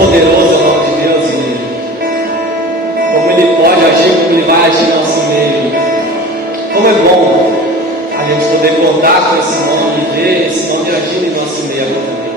poderoso é o nome de Deus e como Ele pode agir, como Ele vai agir no nosso meio. Como é bom a gente poder contar com esse nome e ver esse nome agindo em nosso meio também.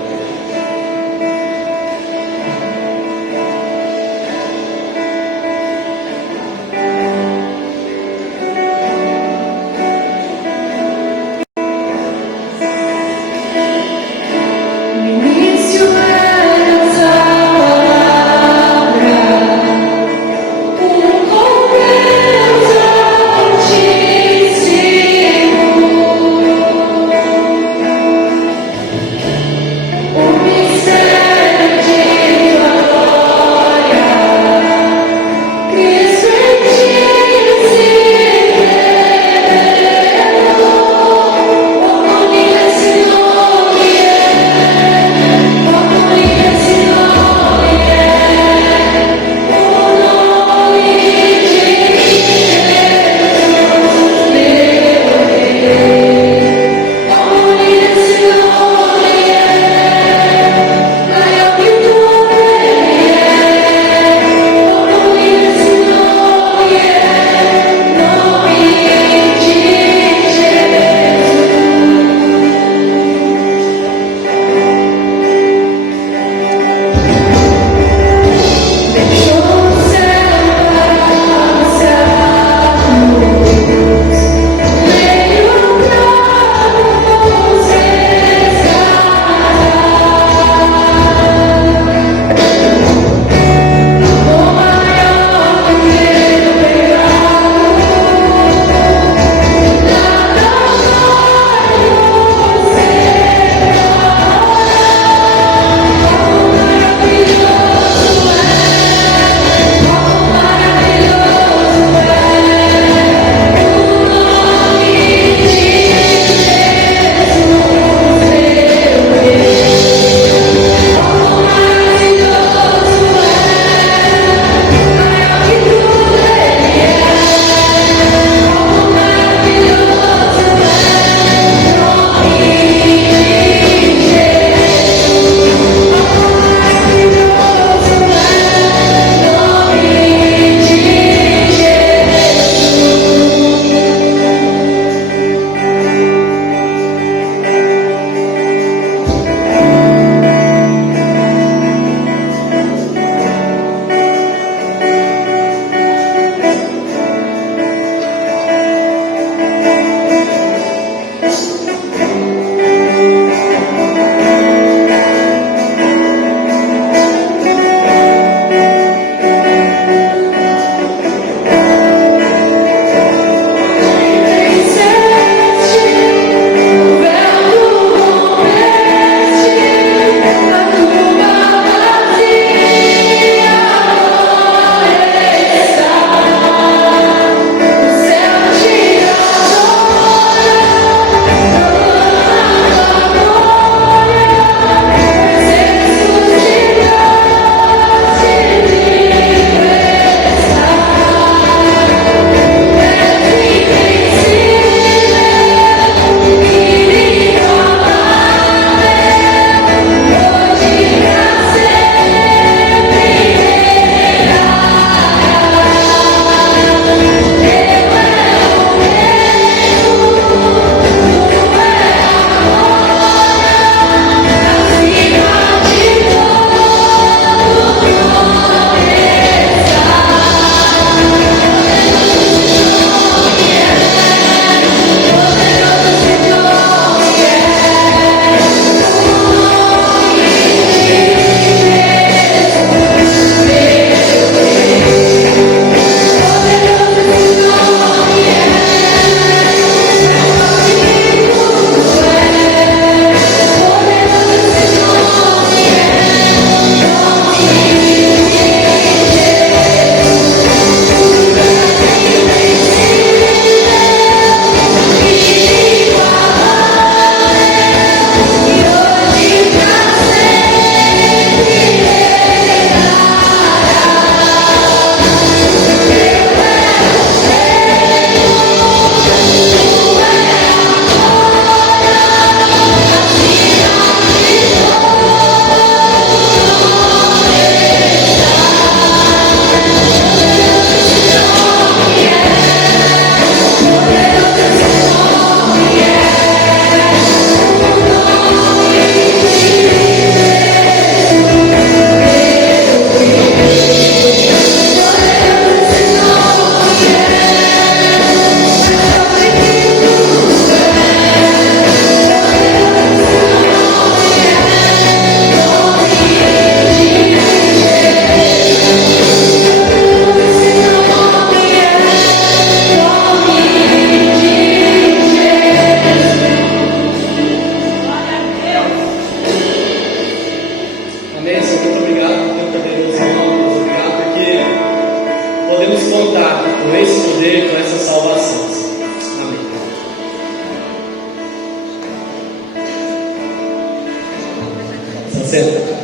Senta.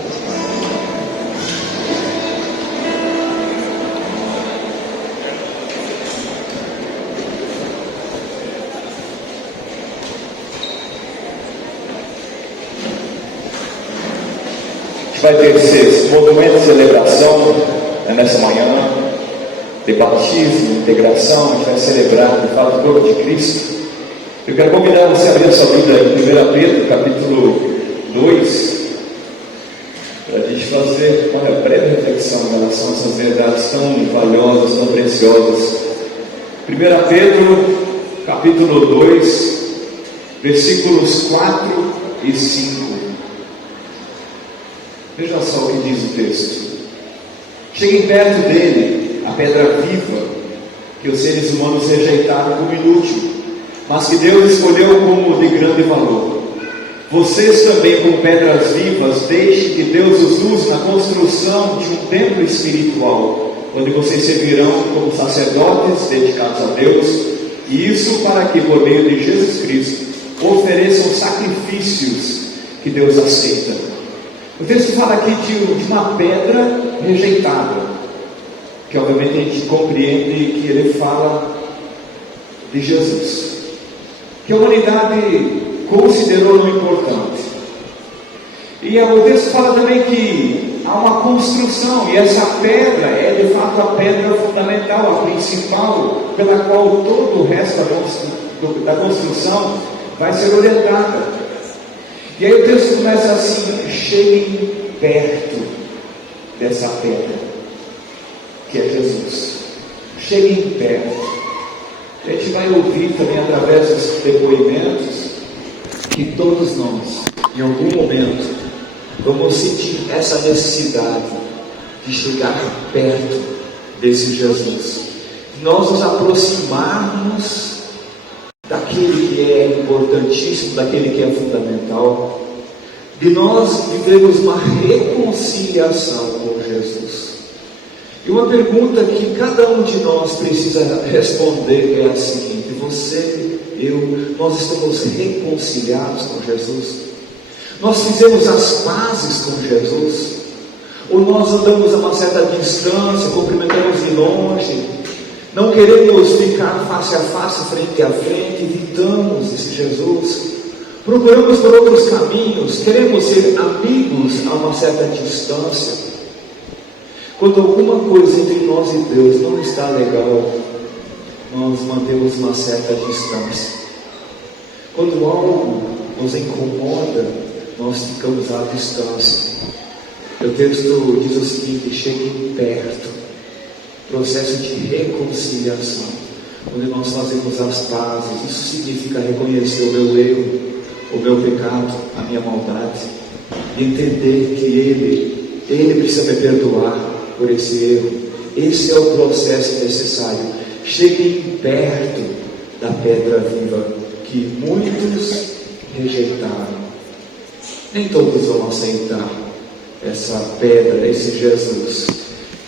Vai ter esse movimento de celebração nessa manhã, de batismo, integração. A gente vai celebrar, de fato, o corpo de Cristo. Eu quero convidar você a abrir a sua Bíblia em 1 Pedro, capítulo 2, para a gente fazer uma breve reflexão em relação a essas verdades tão valiosas, tão preciosas. 1 Pedro, capítulo 2, versículos 4 e 5. Veja só o que diz o texto. Cheguem perto dele, a pedra viva, que os seres humanos rejeitaram como inútil, mas que Deus escolheu como de grande valor. Vocês também, como pedras vivas, deixem que Deus os use na construção de um templo espiritual, onde vocês servirão como sacerdotes dedicados a Deus, e isso para que, por meio de Jesus Cristo, ofereçam sacrifícios que Deus aceita. O texto fala aqui de uma pedra rejeitada, que obviamente a gente compreende que ele fala de Jesus, que a humanidade considerou não importante. E o texto fala também que há uma construção, e essa pedra é de fato a pedra fundamental, a principal, pela qual todo o resto da construção vai ser orientada. E aí o texto começa assim: cheguem perto dessa pedra, que é Jesus. Cheguem perto. A gente vai ouvir também através dos depoimentos que todos nós, em algum momento, vamos sentir essa necessidade de chegar perto desse Jesus, de nós nos aproximarmos daquele que é importantíssimo, daquele que é fundamental, de nós vivermos uma reconciliação com Jesus. E uma pergunta que cada um de nós precisa responder é a seguinte: você, eu, nós estamos reconciliados com Jesus? Nós fizemos as pazes com Jesus? Ou nós andamos a uma certa distância, cumprimentamos de longe, não queremos ficar face a face, frente a frente, evitamos esse Jesus, procuramos por outros caminhos, queremos ser amigos a uma certa distância? Quando alguma coisa entre nós e Deus não está legal, nós mantemos uma certa distância. Quando algo nos incomoda, nós ficamos à distância. O texto diz o seguinte: cheguem perto. Processo de reconciliação, onde nós fazemos as pazes. Isso significa reconhecer o meu erro, o meu pecado, a minha maldade, e entender que Ele precisa me perdoar por esse erro. Esse é o processo necessário. Cheguem perto da pedra viva que muitos rejeitaram. Nem todos vão aceitar essa pedra, esse Jesus.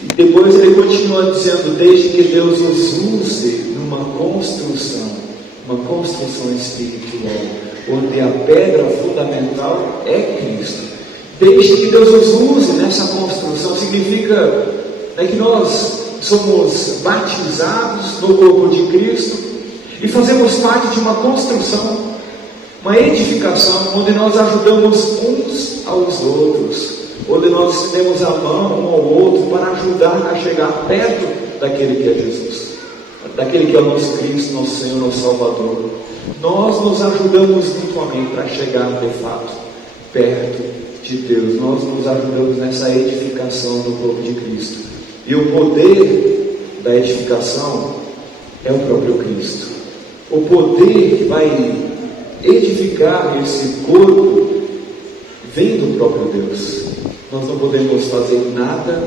E depois ele continua dizendo: desde que Deus os use numa construção espiritual, onde a pedra fundamental é Cristo. Desde que Deus os use nessa construção, significa que nós somos batizados no corpo de Cristo e fazemos parte de uma construção, uma edificação, onde nós ajudamos uns aos outros, onde nós estendemos a mão um ao outro para ajudar a chegar perto daquele que é Jesus, daquele que é o nosso Cristo, nosso Senhor, nosso Salvador. Nós nos ajudamos mutuamente para chegar de fato perto de Deus. Nós nos ajudamos nessa edificação do corpo de Cristo. E o poder da edificação é o próprio Cristo. O poder que vai edificar esse corpo vem do próprio Deus. Nós não podemos fazer nada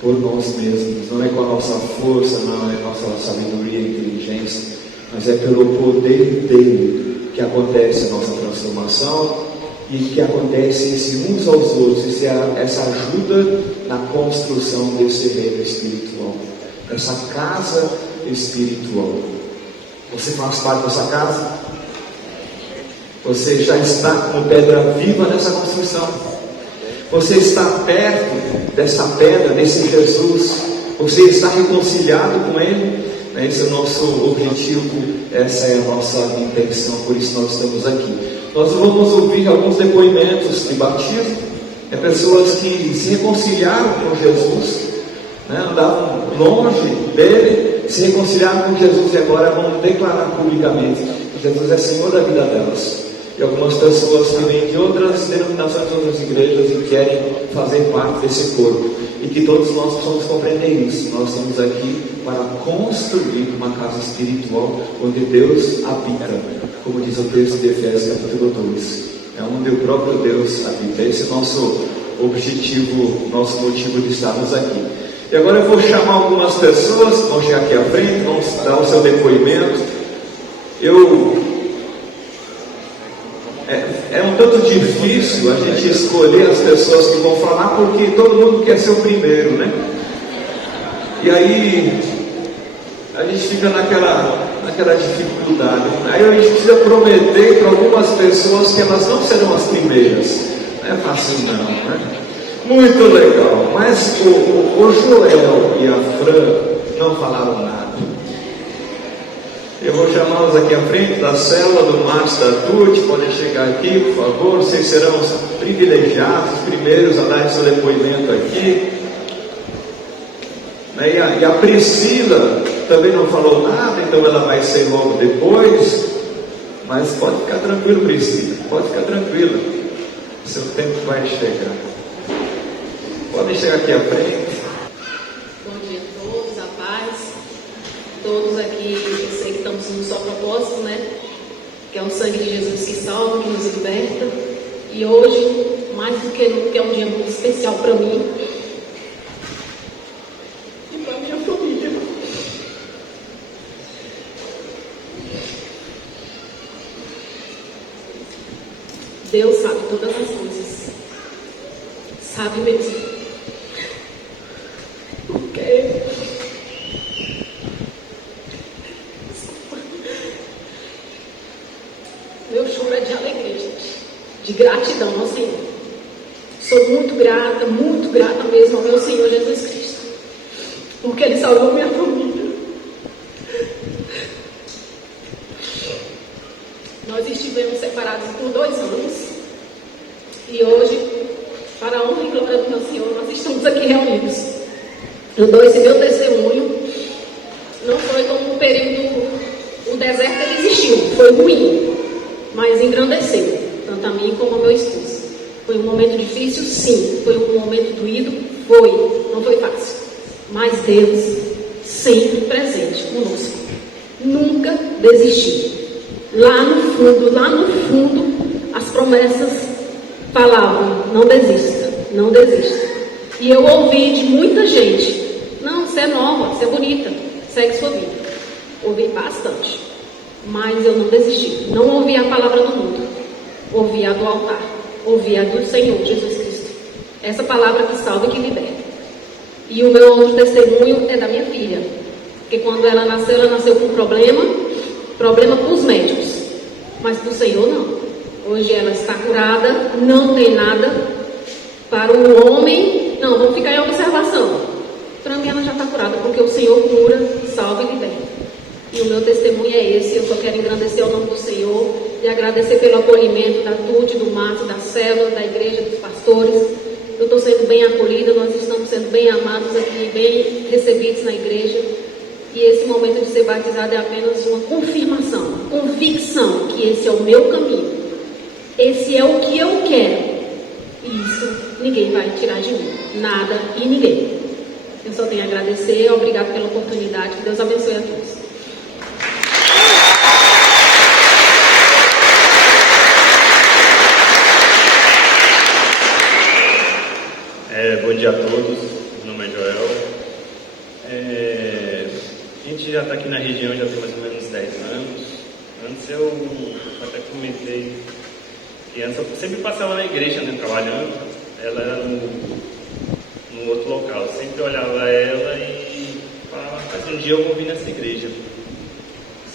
por nós mesmos, não é com a nossa força, não é com a nossa sabedoria e inteligência, mas é pelo poder dele que acontece a nossa transformação e que acontece uns aos outros, essa ajuda na construção desse reino espiritual, dessa casa espiritual. Você faz parte dessa casa? Você já está como pedra viva nessa construção? Você está perto dessa pedra, desse Jesus? Você está reconciliado com Ele? Esse é o nosso objetivo, essa é a nossa intenção, por isso nós estamos aqui. Nós vamos ouvir alguns depoimentos de batismo, pessoas que se reconciliaram com Jesus, andavam longe dele, se reconciliaram com Jesus e agora vão declarar publicamente que Jesus é Senhor da vida delas. E algumas pessoas que vêm de outras denominações, de outras igrejas e querem fazer parte desse corpo. E que todos nós possamos compreender isso. Nós estamos aqui para construir uma casa espiritual onde Deus habita, como diz o texto de Efésios capítulo 2. É onde o próprio Deus habita. Esse é o nosso objetivo, nosso motivo de estarmos aqui. E agora eu vou chamar algumas pessoas que vão chegar aqui à frente, vão dar o seu depoimento. É um tanto difícil a gente escolher as pessoas que vão falar, porque todo mundo quer ser o primeiro, né? E aí a gente fica naquela dificuldade. Aí a gente precisa prometer para algumas pessoas que elas não serão as primeiras. Não é fácil não, né? Muito legal. Mas o Joel e a Fran não falaram nada. Eu vou chamá-los aqui à frente da célula do Matos da Tuti. Podem chegar aqui, por favor. Vocês serão os privilegiados, os primeiros a dar seu depoimento aqui. E a Priscila também não falou nada, então ela vai ser logo depois. Mas pode ficar tranquilo, Priscila. Pode ficar tranquila. Seu tempo vai chegar. Podem chegar aqui à frente. Bom dia a todos, a paz. Todos aqui, eu sei que estamos num só propósito, né? Que é o sangue de Jesus que salva, que nos liberta. E hoje, mais do que nunca, é um dia muito especial para mim e para minha família. Deus sabe todas as coisas. Sabe mesmo. Porque meu choro é de alegria, gente, de gratidão ao Senhor. Sou muito grata mesmo ao meu Senhor Jesus Cristo, porque Ele salvou minha família. Nós estivemos separados por 2 anos e hoje, para a honra e glória do meu Senhor, nós estamos aqui reunidos. Eu dou esse meu testemunho. Não foi como o período, o deserto ele existiu, foi ruim, mas engrandeceu, tanto a mim como ao meu esposo. Foi um momento difícil, sim. Foi um momento doído, foi. Não foi fácil. Mas Deus sempre presente conosco. Nunca desistiu. Lá no fundo, as promessas falavam: não desista, não desista. E eu ouvi de muita gente: não, você é nova, você é bonita, segue sua vida. Ouvi bastante. Mas eu não desisti. Não ouvi a palavra do mundo. Ouvi a do altar. Ouvi a do Senhor Jesus Cristo. Essa palavra que salva e que liberta. E o meu outro testemunho é da minha filha. Porque quando ela nasceu com problema com os médicos. Mas do Senhor não. Hoje ela está curada, não tem nada. Para o homem, não, vamos ficar em observação. Para mim ela já está curada, porque o Senhor cura, salva e liberta. E o meu testemunho é esse. Eu só quero engrandecer o nome do Senhor e agradecer pelo acolhimento da Tuti, do Mato, da célula, da igreja, dos pastores. Eu estou sendo bem acolhida, nós estamos sendo bem amados aqui, bem recebidos na igreja. E esse momento de ser batizado é apenas uma confirmação, convicção que esse é o meu caminho. Esse é o que eu quero. E isso ninguém vai tirar de mim. Nada e ninguém. Eu só tenho a agradecer. Obrigado pela oportunidade. Que Deus abençoe a todos. Bom dia a todos, meu nome é Joel. A gente já está aqui na região já tem mais ou menos 10 anos. Antes eu até comentei que antes eu sempre passava na igreja, né, trabalhando. Ela era no outro local. Eu sempre olhava ela e falava: mas um dia eu vou vir nessa igreja.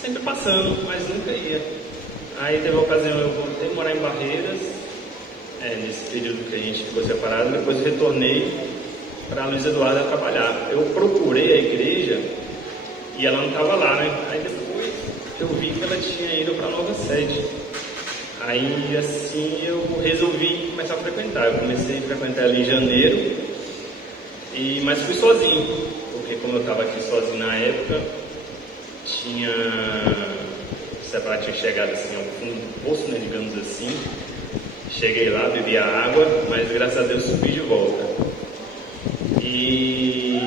Sempre passando, mas nunca ia. Aí teve uma ocasião, eu voltei a morar em Barreiras. nesse período que a gente ficou separado. Depois eu retornei para a Luiz Eduarda trabalhar. Eu procurei a igreja e ela não estava lá, né? Aí depois eu vi que ela tinha ido para a nova sede. Aí assim eu resolvi começar a frequentar. Eu comecei a frequentar ali em janeiro, mas fui sozinho, porque como eu estava aqui sozinho na época, Separado tinha chegado assim ao fundo do poço, né, digamos assim. Cheguei lá, bebi a água, mas graças a Deus subi de volta. E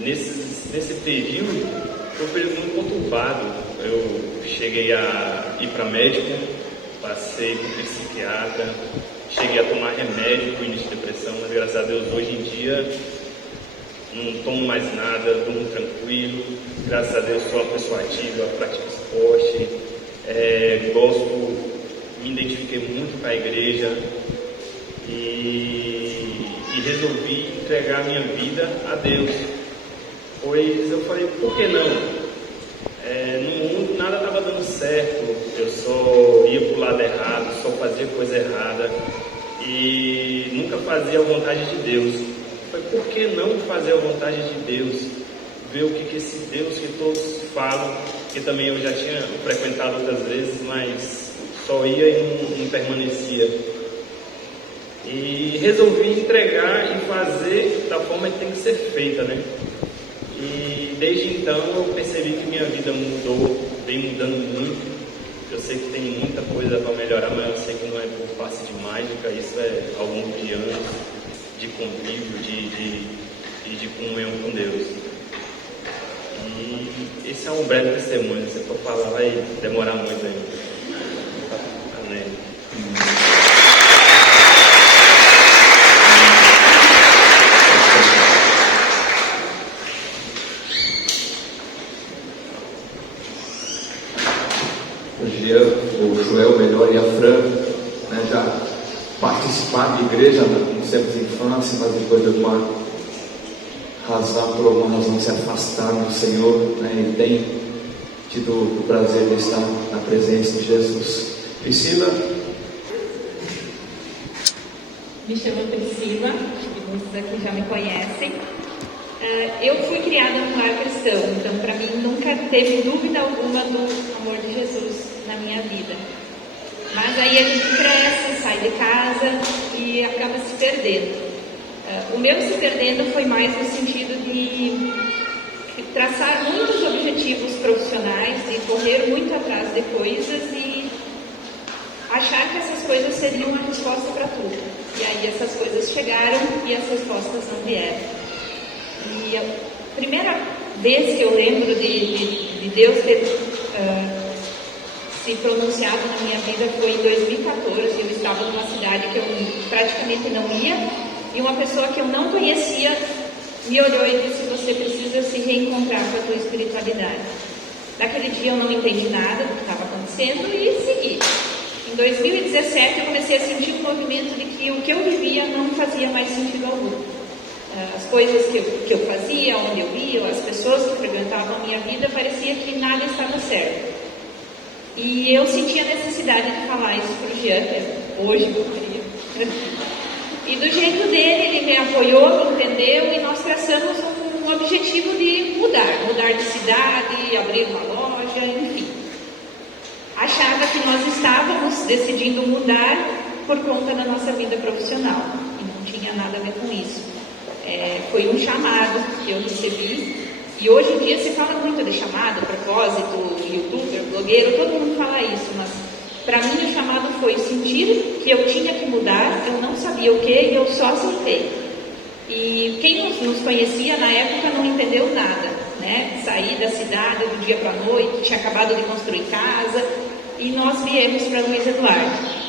nesse período foi um período muito conturbado. Eu cheguei a ir para médico, passei por psiquiatra, cheguei a tomar remédio para o início de depressão, mas graças a Deus hoje em dia não tomo mais nada, durmo tranquilo. Graças a Deus sou uma pessoa ativa, pratico esporte, me identifiquei muito com a igreja e resolvi entregar minha vida a Deus. Pois eu falei, por que não? No mundo nada estava dando certo, eu só ia para o lado errado, só fazia coisa errada e nunca fazia a vontade de Deus. Foi por que não fazer a vontade de Deus? Ver o que esse Deus que todos falam, que também eu já tinha frequentado outras vezes, mas só ia e não permanecia. E resolvi entregar e fazer da forma que tem que ser feita, né? E desde então eu percebi que minha vida mudou, vem mudando muito. Eu sei que tem muita coisa para melhorar, mas eu sei que não é por passe de mágica, isso é ao longo de anos de convívio, de comunhão com Deus. E esse é um breve testemunho, se for falar vai demorar muito ainda. Amém. O Joel melhor e a Fran, né, já participaram de igreja nos tempos de infância, mas depois de alguma razão, por alguma razão se afastaram do Senhor, né, e tem tido o prazer de estar na presença de Jesus. Priscila? Me chamo Priscila, acho que muitos aqui já me conhecem. Eu fui criada num lar cristão, então para mim nunca teve dúvida alguma do amor de Jesus na minha vida. Mas aí a gente cresce, sai de casa e acaba se perdendo. O meu se perdendo foi mais no sentido de traçar muitos objetivos profissionais, de correr muito atrás de coisas e achar que essas coisas seriam a resposta para tudo. E aí essas coisas chegaram e as respostas não vieram. E a primeira vez que eu lembro de Deus ter se pronunciado na minha vida foi em 2014. Eu estava numa cidade que eu praticamente não ia e uma pessoa que eu não conhecia me olhou e disse: você precisa se reencontrar com a tua espiritualidade. Naquele dia eu não entendi nada do que estava acontecendo e segui. Em 2017 eu comecei a sentir um movimento de que o que eu vivia não fazia mais sentido algum. As coisas que eu fazia, onde eu ia, as pessoas que frequentavam a minha vida, parecia que nada estava certo. E eu sentia a necessidade de falar isso para o Jean, hoje eu queria. E do jeito dele, ele me apoiou, me entendeu, e nós traçamos um objetivo de mudar de cidade, abrir uma loja, enfim. Achava que nós estávamos decidindo mudar por conta da nossa vida profissional, e não tinha nada a ver com isso. Foi um chamado que eu recebi, e hoje em dia se fala muito de chamado, propósito, youtuber, blogueiro, todo mundo fala isso, mas para mim o chamado foi sentir que eu tinha que mudar, eu não sabia o que e eu só aceitei. E quem nos conhecia na época não entendeu nada, né? Saí da cidade do dia para a noite, tinha acabado de construir casa e nós viemos para Luiz Eduardo.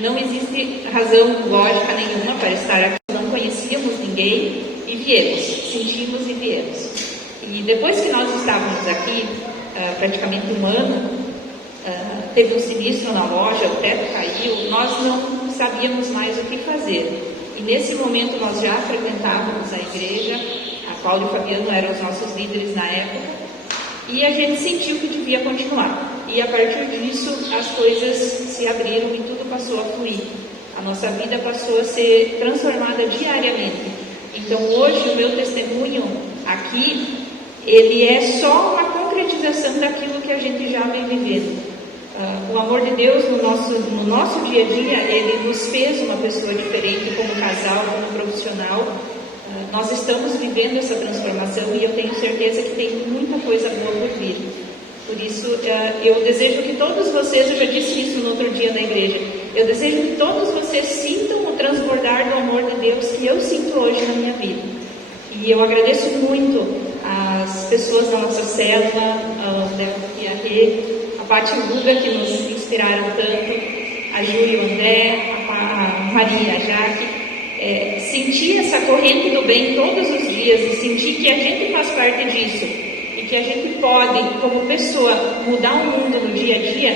Não existe razão lógica nenhuma para estar aqui, não conhecíamos ninguém e viemos, sentimos e viemos. E depois que nós estávamos aqui, praticamente um ano, teve um sinistro na loja, o teto caiu, nós não sabíamos mais o que fazer. E nesse momento nós já frequentávamos a igreja, a Paula e o Fabiano eram os nossos líderes na época, e a gente sentiu que devia continuar. E a partir disso as coisas se abriram e tudo passou a fluir. A nossa vida passou a ser transformada diariamente. Então hoje o meu testemunho aqui, ele é só uma concretização daquilo que a gente já vem vivendo. O amor de Deus no nosso dia a dia, ele nos fez uma pessoa diferente como casal, como profissional. Nós estamos vivendo essa transformação e eu tenho certeza que tem muita coisa boa por vir. Por isso, eu desejo que todos vocês, eu já disse isso no outro dia na igreja, eu desejo que todos vocês sintam o transbordar do amor de Deus que eu sinto hoje na minha vida. E eu agradeço muito as pessoas da nossa célula, a Débora e a Rê, a Paty e o Guga, que nos inspiraram tanto, a Júlia e o André, a Maria e a Jaque. Sentir essa corrente do bem todos os dias e sentir que a gente faz parte disso e que a gente pode, como pessoa, mudar o mundo no dia a dia,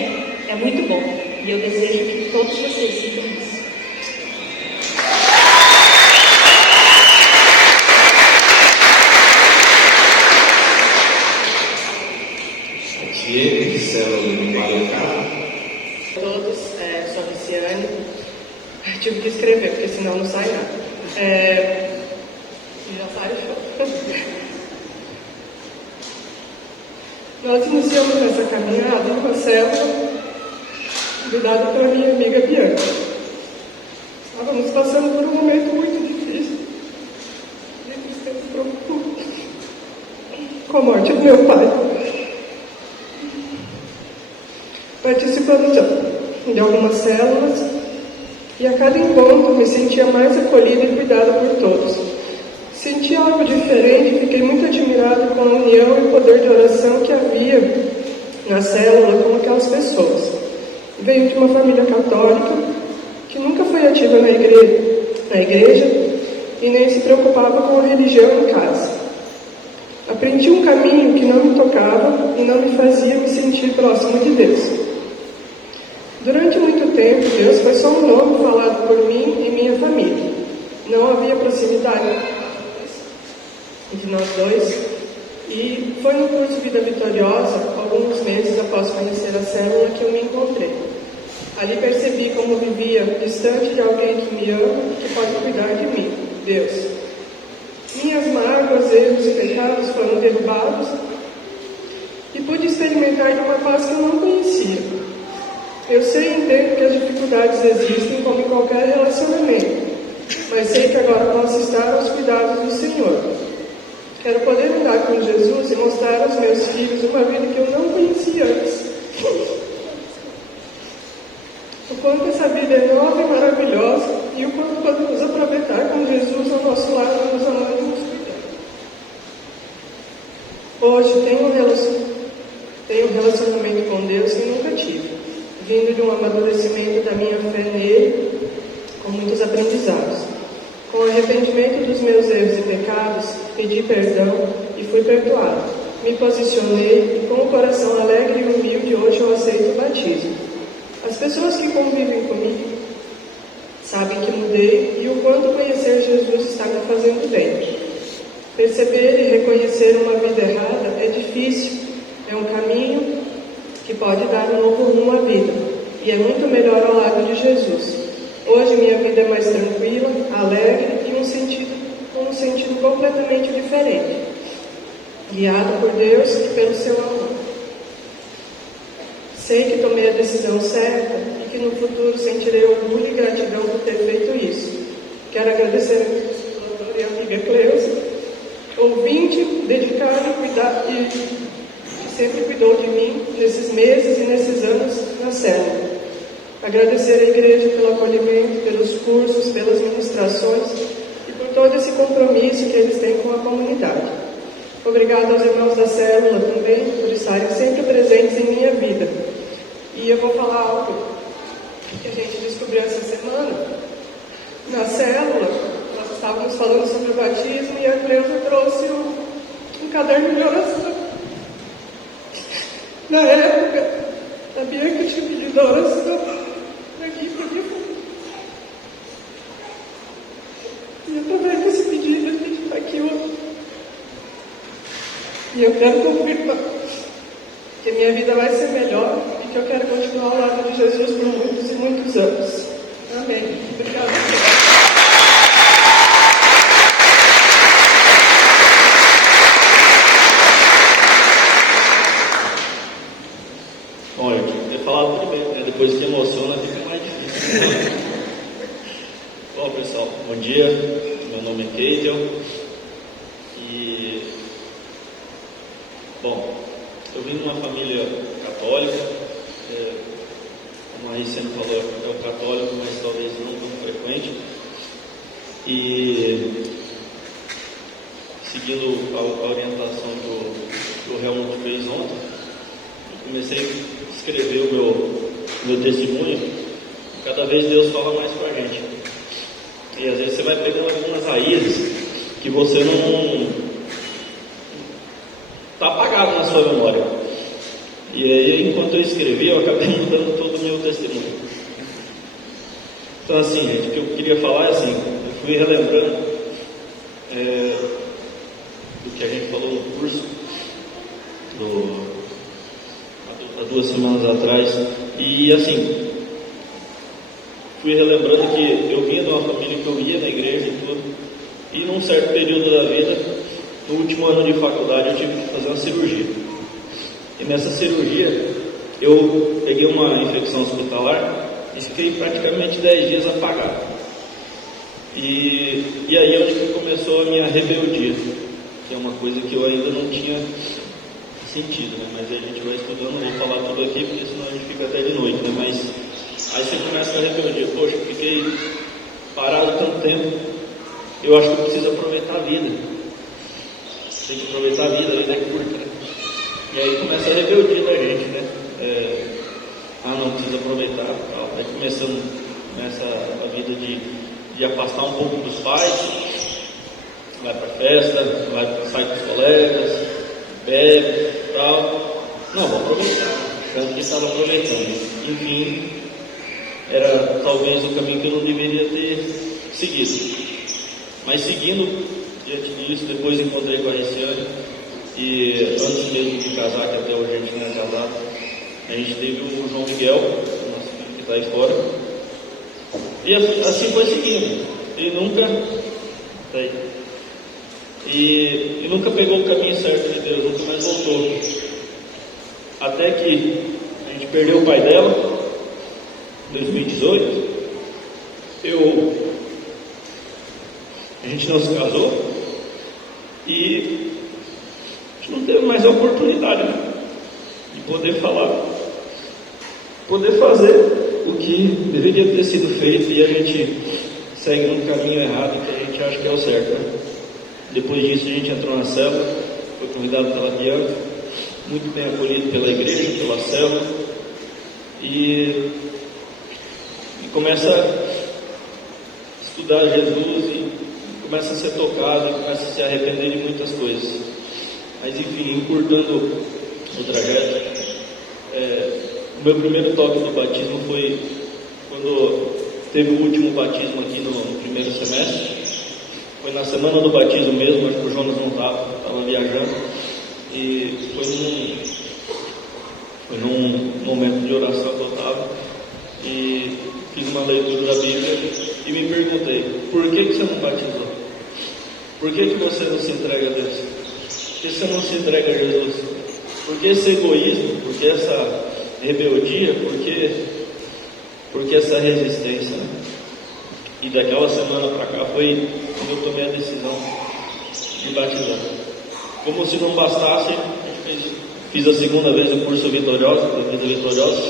é muito bom. E eu desejo que todos vocês sintam isso. Aqui, célula do Guarujá. Todos, sou Luciane. Tive que escrever, porque senão não sai nada. Já sai o show. Nós iniciamos essa caminhada com a célula, cuidada pela minha amiga Bianca. Estávamos passando por um momento muito difícil, de tristeza profunda, com a morte do meu pai. Participando de algumas células, e a cada encontro me sentia mais acolhida e cuidada por todos. Senti algo diferente e fiquei muito admirada com a união e o poder de oração que havia na célula com aquelas pessoas. Veio de uma família católica que nunca foi ativa na igreja e nem se preocupava com a religião em casa. Aprendi um caminho que não me tocava e não me fazia me sentir próximo de Deus. Durante muito tempo, Deus foi só um nome falado por mim e minha família. Não havia proximidade entre nós dois. E foi no curso Vida Vitoriosa, alguns meses após conhecer a célula, que eu me encontrei. Ali percebi como vivia distante de alguém que me ama e que pode cuidar de mim, Deus. Minhas mágoas, erros e pecados foram derrubados e pude experimentar de uma paz que eu não conhecia. Eu sei e entendo que as dificuldades existem como em qualquer relacionamento, mas sei que agora posso estar aos cuidados do Senhor. Quero poder andar com Jesus e mostrar aos meus filhos uma vida que eu não conhecia antes. O quanto essa vida é nova e maravilhosa e o quanto podemos aproveitar com Jesus ao nosso lado, nos amando e nos cuidando. Hoje tenho um relacionamento com Deus que nunca tive, vindo de um amadurecimento da minha fé nele, com muitos aprendizados. Com o arrependimento dos meus erros e pecados, pedi perdão e fui perdoado. Me posicionei e com o coração alegre e humilde hoje eu aceito o batismo. As pessoas que convivem comigo sabem que mudei e o quanto conhecer Jesus está me fazendo bem. Perceber e reconhecer uma vida errada é difícil, é um caminho que pode dar um novo rumo à vida, e é muito melhor ao lado de Jesus. Hoje minha vida é mais tranquila, alegre e com um sentido completamente diferente, guiado por Deus e pelo seu amor. Sei que tomei a decisão certa e que no futuro sentirei orgulho e gratidão por ter feito isso. Quero agradecer a minha doutora e amiga Cleusa, ouvinte, dedicado e que sempre cuidou de mim nesses meses e nesses anos na célula. Agradecer à igreja pelo acolhimento, pelos cursos, pelas ministrações e por todo esse compromisso que eles têm com a comunidade. Obrigado aos irmãos da célula também por estarem sempre presentes em minha vida. E eu vou falar algo que a gente descobriu essa semana. Na célula, nós estávamos falando sobre o batismo e a Cleusa trouxe um caderno de oração. Na época, a Bianca tinha pedido a oração para mim e para minha família. E através desse pedido, a gente está aqui hoje. E eu quero confirmar que minha vida vai ser melhor e que eu quero continuar ao lado de Jesus por muitos e muitos anos. Amém. depois que emociona fica mais difícil. Bom, pessoal, bom dia. Meu nome é Keitel. E, bom, eu vim de uma família católica. Como a Ricena falou, é o católico, mas talvez não tão frequente. E seguindo a orientação que o Helmut fez ontem, eu comecei a escrever o meu testemunho. Cada vez Deus fala mais com a gente. E às vezes você vai pegando algumas raízes que você não está apagado na sua memória. E aí, enquanto eu escrevi, eu acabei mudando todo o meu testemunho. Então, assim, gente, o que eu queria falar é assim, eu fui relembrando do que a gente falou no curso há 2 semanas atrás. E assim, fui relembrando que eu vinha de uma família que eu ia na igreja e tudo. E num certo período da vida, no último ano de faculdade, eu tive que fazer uma cirurgia. E nessa cirurgia, eu peguei uma infecção hospitalar e fiquei praticamente 10 dias apagado. E aí é onde começou a minha rebeldia, que é uma coisa que eu ainda não tinha sentido, né? Mas a gente vai estudando, não vou falar tudo aqui, porque senão a gente fica até de noite, né? Mas aí você começa a rebeldia. Poxa, eu fiquei parado tanto tempo, eu acho que eu preciso aproveitar a vida. Tem que aproveitar a vida é curta, né? E aí começa a rebeldia da gente, né? Não precisa aproveitar, tal. Aí começa a vida de afastar um pouco dos pais, vai pra festa, sai com os colegas, bebe, tal. Não, vou aproveitar, achando que estava aproveitando. Enfim, era talvez o caminho que eu não deveria ter seguido. Mas seguindo diante disso, depois encontrei com a Riciane. E antes mesmo de casar, que até hoje a gente não é casado, a gente teve o João Miguel, nosso filho que está aí fora. E assim foi seguindo. Ele nunca. E nunca pegou o caminho certo de Deus, nunca mais voltou. Até que a gente perdeu o pai dela, em 2018. A gente não se casou. E não teve mais a oportunidade, né, de poder falar, poder fazer o que deveria ter sido feito, e a gente segue um caminho errado que a gente acha que é o certo, né? Depois disso a gente entrou na célula, foi convidado pela Bianca, muito bem acolhido pela igreja, pela célula, e começa a estudar Jesus e começa a ser tocado, e começa a se arrepender de muitas coisas. Mas enfim, encurtando o trajeto, o meu primeiro toque do batismo foi quando teve o último batismo aqui no primeiro semestre. Foi na semana do batismo mesmo, acho que o Jonas não estava viajando. E foi num momento de oração que eu estava. E fiz uma leitura da Bíblia e me perguntei, por que você não batizou? Por que você não se entrega a Deus? Por que você não se entrega a Jesus? Por que esse egoísmo? Por que essa rebeldia? Por que essa resistência? E daquela semana para cá foi quando eu tomei a decisão de batizar. Como se não bastasse, fiz a segunda vez o curso Vitoriosa, da Vida Vitoriosa,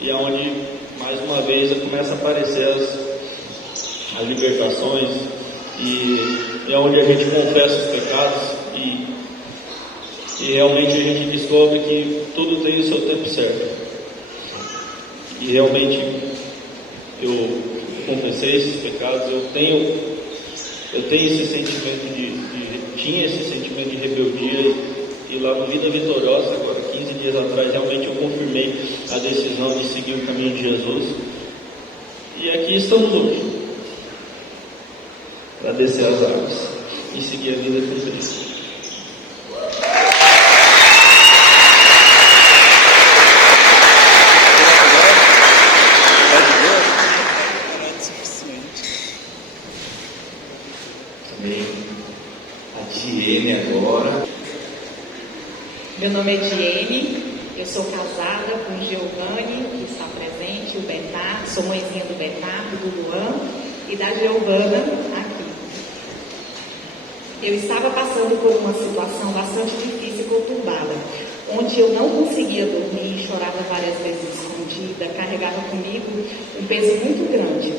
e é onde mais uma vez começa a aparecer as libertações, e é onde a gente confessa os pecados. E realmente a gente descobre que tudo tem o seu tempo certo. E realmente eu confessei esses pecados, eu tenho esse sentimento tinha esse sentimento de rebeldia, e lá no Vida Vitoriosa, agora 15 dias atrás, realmente eu confirmei a decisão de seguir o caminho de Jesus. E aqui estamos hoje, para descer as águas e seguir a vida com Cristo. Meu nome é Diene, eu sou casada com Giovanni, que está presente. sou mãezinha do Bernardo, do Luan e da Giovana aqui. Eu estava passando por uma situação bastante difícil e conturbada, onde eu não conseguia dormir, chorava várias vezes escondida, carregava comigo um peso muito grande.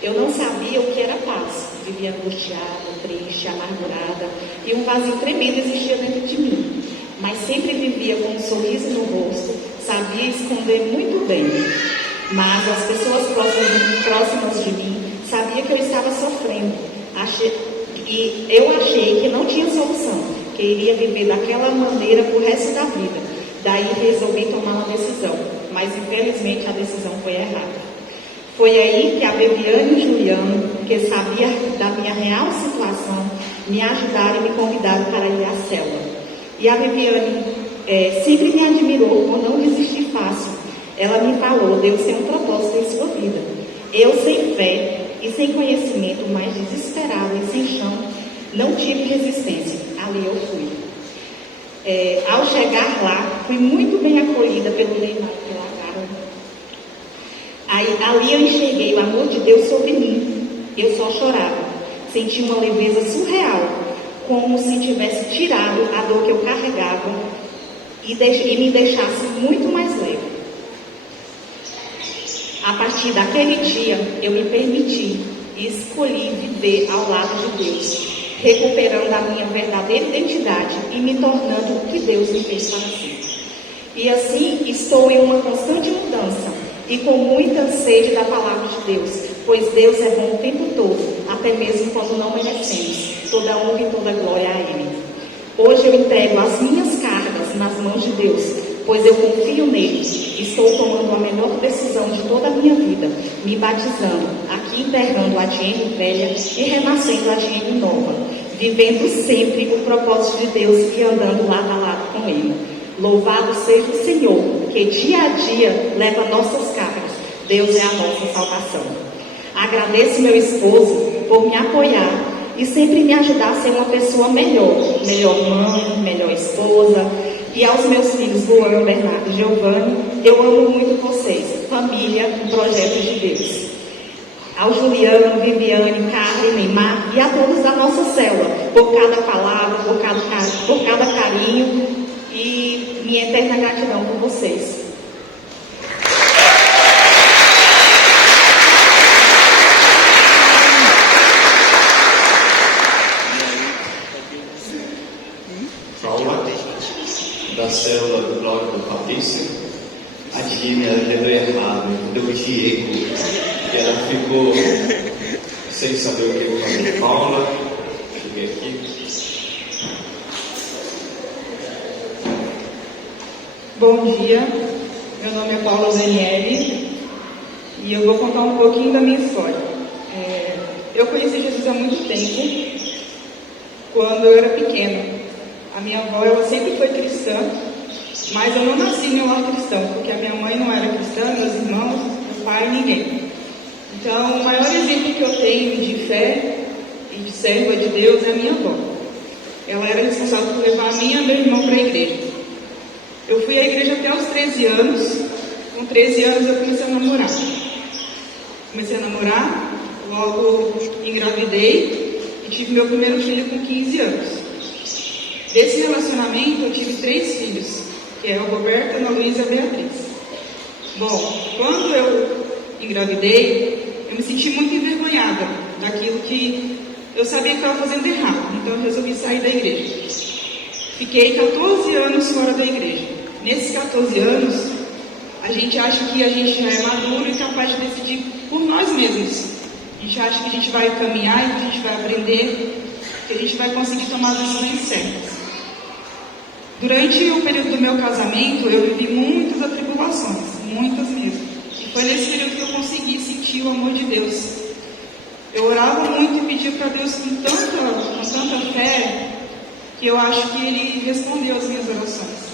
Eu não sabia o que era paz, vivia angustiada, triste, amargurada, e um vazio tremendo existia dentro de mim. Mas sempre vivia com um sorriso no rosto, sabia esconder muito bem. Mas as pessoas próximas de mim sabiam que eu estava sofrendo. E eu achei que não tinha solução, que iria viver daquela maneira pro resto da vida. Daí resolvi tomar uma decisão, mas infelizmente a decisão foi errada. Foi aí que a Bebiane e o Juliano, que sabia da minha real situação, me ajudaram e me convidaram para ir à célula. E a Bebiane sempre me admirou por não desistir fácil. Ela me falou, Deus tem um propósito em sua vida. Eu sem fé e sem conhecimento, mas desesperada e sem chão, não tive resistência. Ali eu fui. Ao chegar lá, fui muito bem acolhida pelo Neymar e pela Carol. Ali eu enxerguei o amor de Deus sobre mim. Eu só chorava. Senti uma leveza surreal, como se tivesse tirado a dor que eu carregava e me deixasse muito mais leve. A partir daquele dia, eu me permiti e escolhi viver ao lado de Deus, recuperando a minha verdadeira identidade e me tornando o que Deus me fez para ser. E assim, estou em uma constante mudança e com muita sede da palavra de Deus, pois Deus é bom o tempo todo, até mesmo quando não merecemos. Toda honra e toda glória a Ele. Hoje eu entrego as minhas cargas nas mãos de Deus, pois eu confio nele. Estou tomando a melhor decisão de toda a minha vida, me batizando, aqui enterrando a Diene velha e renascendo a Diene nova, vivendo sempre o propósito de Deus e andando lado a lado com Ele. Louvado seja o Senhor, que dia a dia leva nossas cargas. Deus é a nossa salvação. Agradeço meu esposo por me apoiar e sempre me ajudar a ser uma pessoa melhor mãe, melhor esposa. E aos meus filhos, Luan, Bernardo e Giovanni, eu amo muito vocês, família, um projeto de Deus. Ao Juliano, Viviane, Carla e Neymar e a todos da nossa célula, por cada palavra, por cada carinho e minha eterna gratidão por vocês. Da célula do Cláudio do Patrícia, a Diene leu errado, entendeu? Diego, e ela ficou sem saber o que eu falei. Paula, deixa eu ver aqui. Bom dia, meu nome é Paula Zanielli e eu vou contar um pouquinho da minha história. Eu conheci Jesus há muito tempo, quando eu era pequena. A minha avó, ela sempre foi cristã, mas eu não nasci em um lar cristão, porque a minha mãe não era cristã, meus irmãos, meu pai, ninguém. Então, o maior exemplo que eu tenho de fé e de serva de Deus é a minha avó. Ela era responsável por levar a mim e meu irmão para a igreja. Eu fui à igreja até os 13 anos. Com 13 anos eu comecei a namorar. Logo engravidei e tive meu primeiro filho com 15 anos. Desse relacionamento eu tive 3 filhos, que é o Roberto, a Ana Luísa e a Beatriz. Bom, quando eu engravidei, eu me senti muito envergonhada daquilo que eu sabia que eu estava fazendo errado, então eu resolvi sair da igreja. Fiquei 14 anos fora da igreja. Nesses 14 anos, a gente acha que a gente já é maduro e capaz de decidir por nós mesmos. A gente acha que a gente vai caminhar e que a gente vai aprender, que a gente vai conseguir tomar as decisões certas. Durante o período do meu casamento, eu vivi muitas atribulações, muitas mesmo. E foi nesse período que eu consegui sentir o amor de Deus. Eu orava muito e pedia para Deus com tanta fé, que eu acho que Ele respondeu as minhas orações.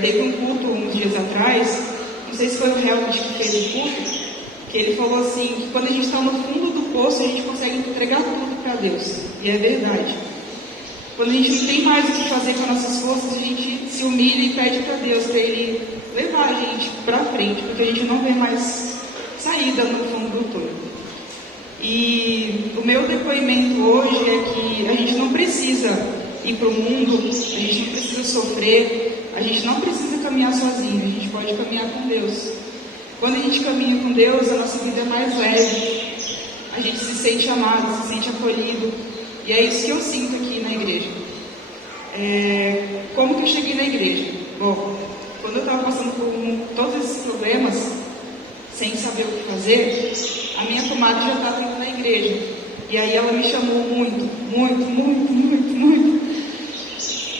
Teve um culto uns dias atrás, não sei se foi o Helmut que fez o culto, que ele falou assim, que quando a gente está no fundo do poço, a gente consegue entregar tudo para Deus. E é verdade. Quando a gente não tem mais o que fazer com as nossas forças, a gente se humilha e pede para Deus, para Ele levar a gente para frente, porque a gente não vê mais saída no fundo do túnel. E o meu depoimento hoje é que a gente não precisa ir para o mundo, a gente não precisa sofrer, a gente não precisa caminhar sozinho, a gente pode caminhar com Deus. Quando a gente caminha com Deus, a nossa vida é mais leve, a gente se sente amado, se sente acolhido, e é isso que eu sinto aqui na igreja. Como que eu cheguei na igreja? Bom, quando eu estava passando por todos esses problemas, sem saber o que fazer, a minha comadre já estava indo na igreja. E aí ela me chamou muito.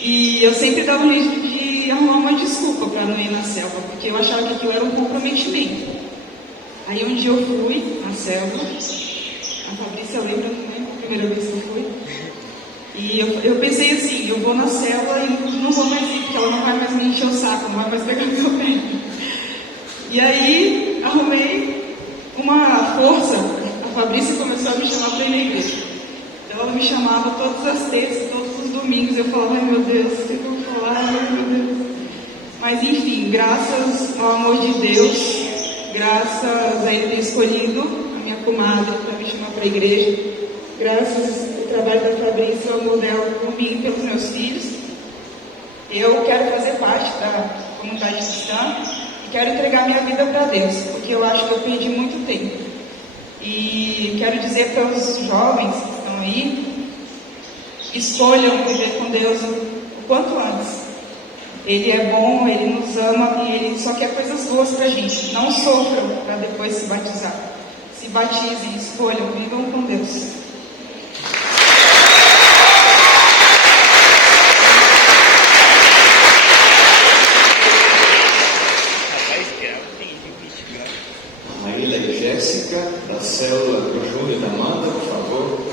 E eu sempre dava um jeito de arrumar uma desculpa para não ir na selva, porque eu achava que aquilo era um comprometimento. Aí um dia eu fui na selva, a Fabrícia lembra, né? A primeira vez que eu fui. E eu pensei assim, eu vou na selva e não vou mais ir, porque ela não vai mais me encher o saco, não vai mais pegar meu pé. E aí arrumei uma força, a Fabrícia começou a me chamar para ir na igreja. Então ela me chamava todas as terças, todos os domingos, eu falava, ai meu Deus, o que eu vou falar, ai meu Deus. Mas enfim, graças ao amor de Deus, graças a ele ter escolhido a minha comadre para me chamar para a igreja, graças ao trabalho da Fabrícia, ao amor dela por mim e pelos meus filhos, eu quero fazer parte da comunidade cristã e quero entregar minha vida para Deus, porque eu acho que eu perdi muito tempo. E quero dizer para os jovens que estão aí, escolham viver com Deus o quanto antes. Ele é bom, Ele nos ama e Ele só quer coisas boas para a gente. Não sofram para depois se batizar. Se batizem, escolham, vivam com Deus. Maíla e Jéssica, da célula do Júnior da Amanda, por favor.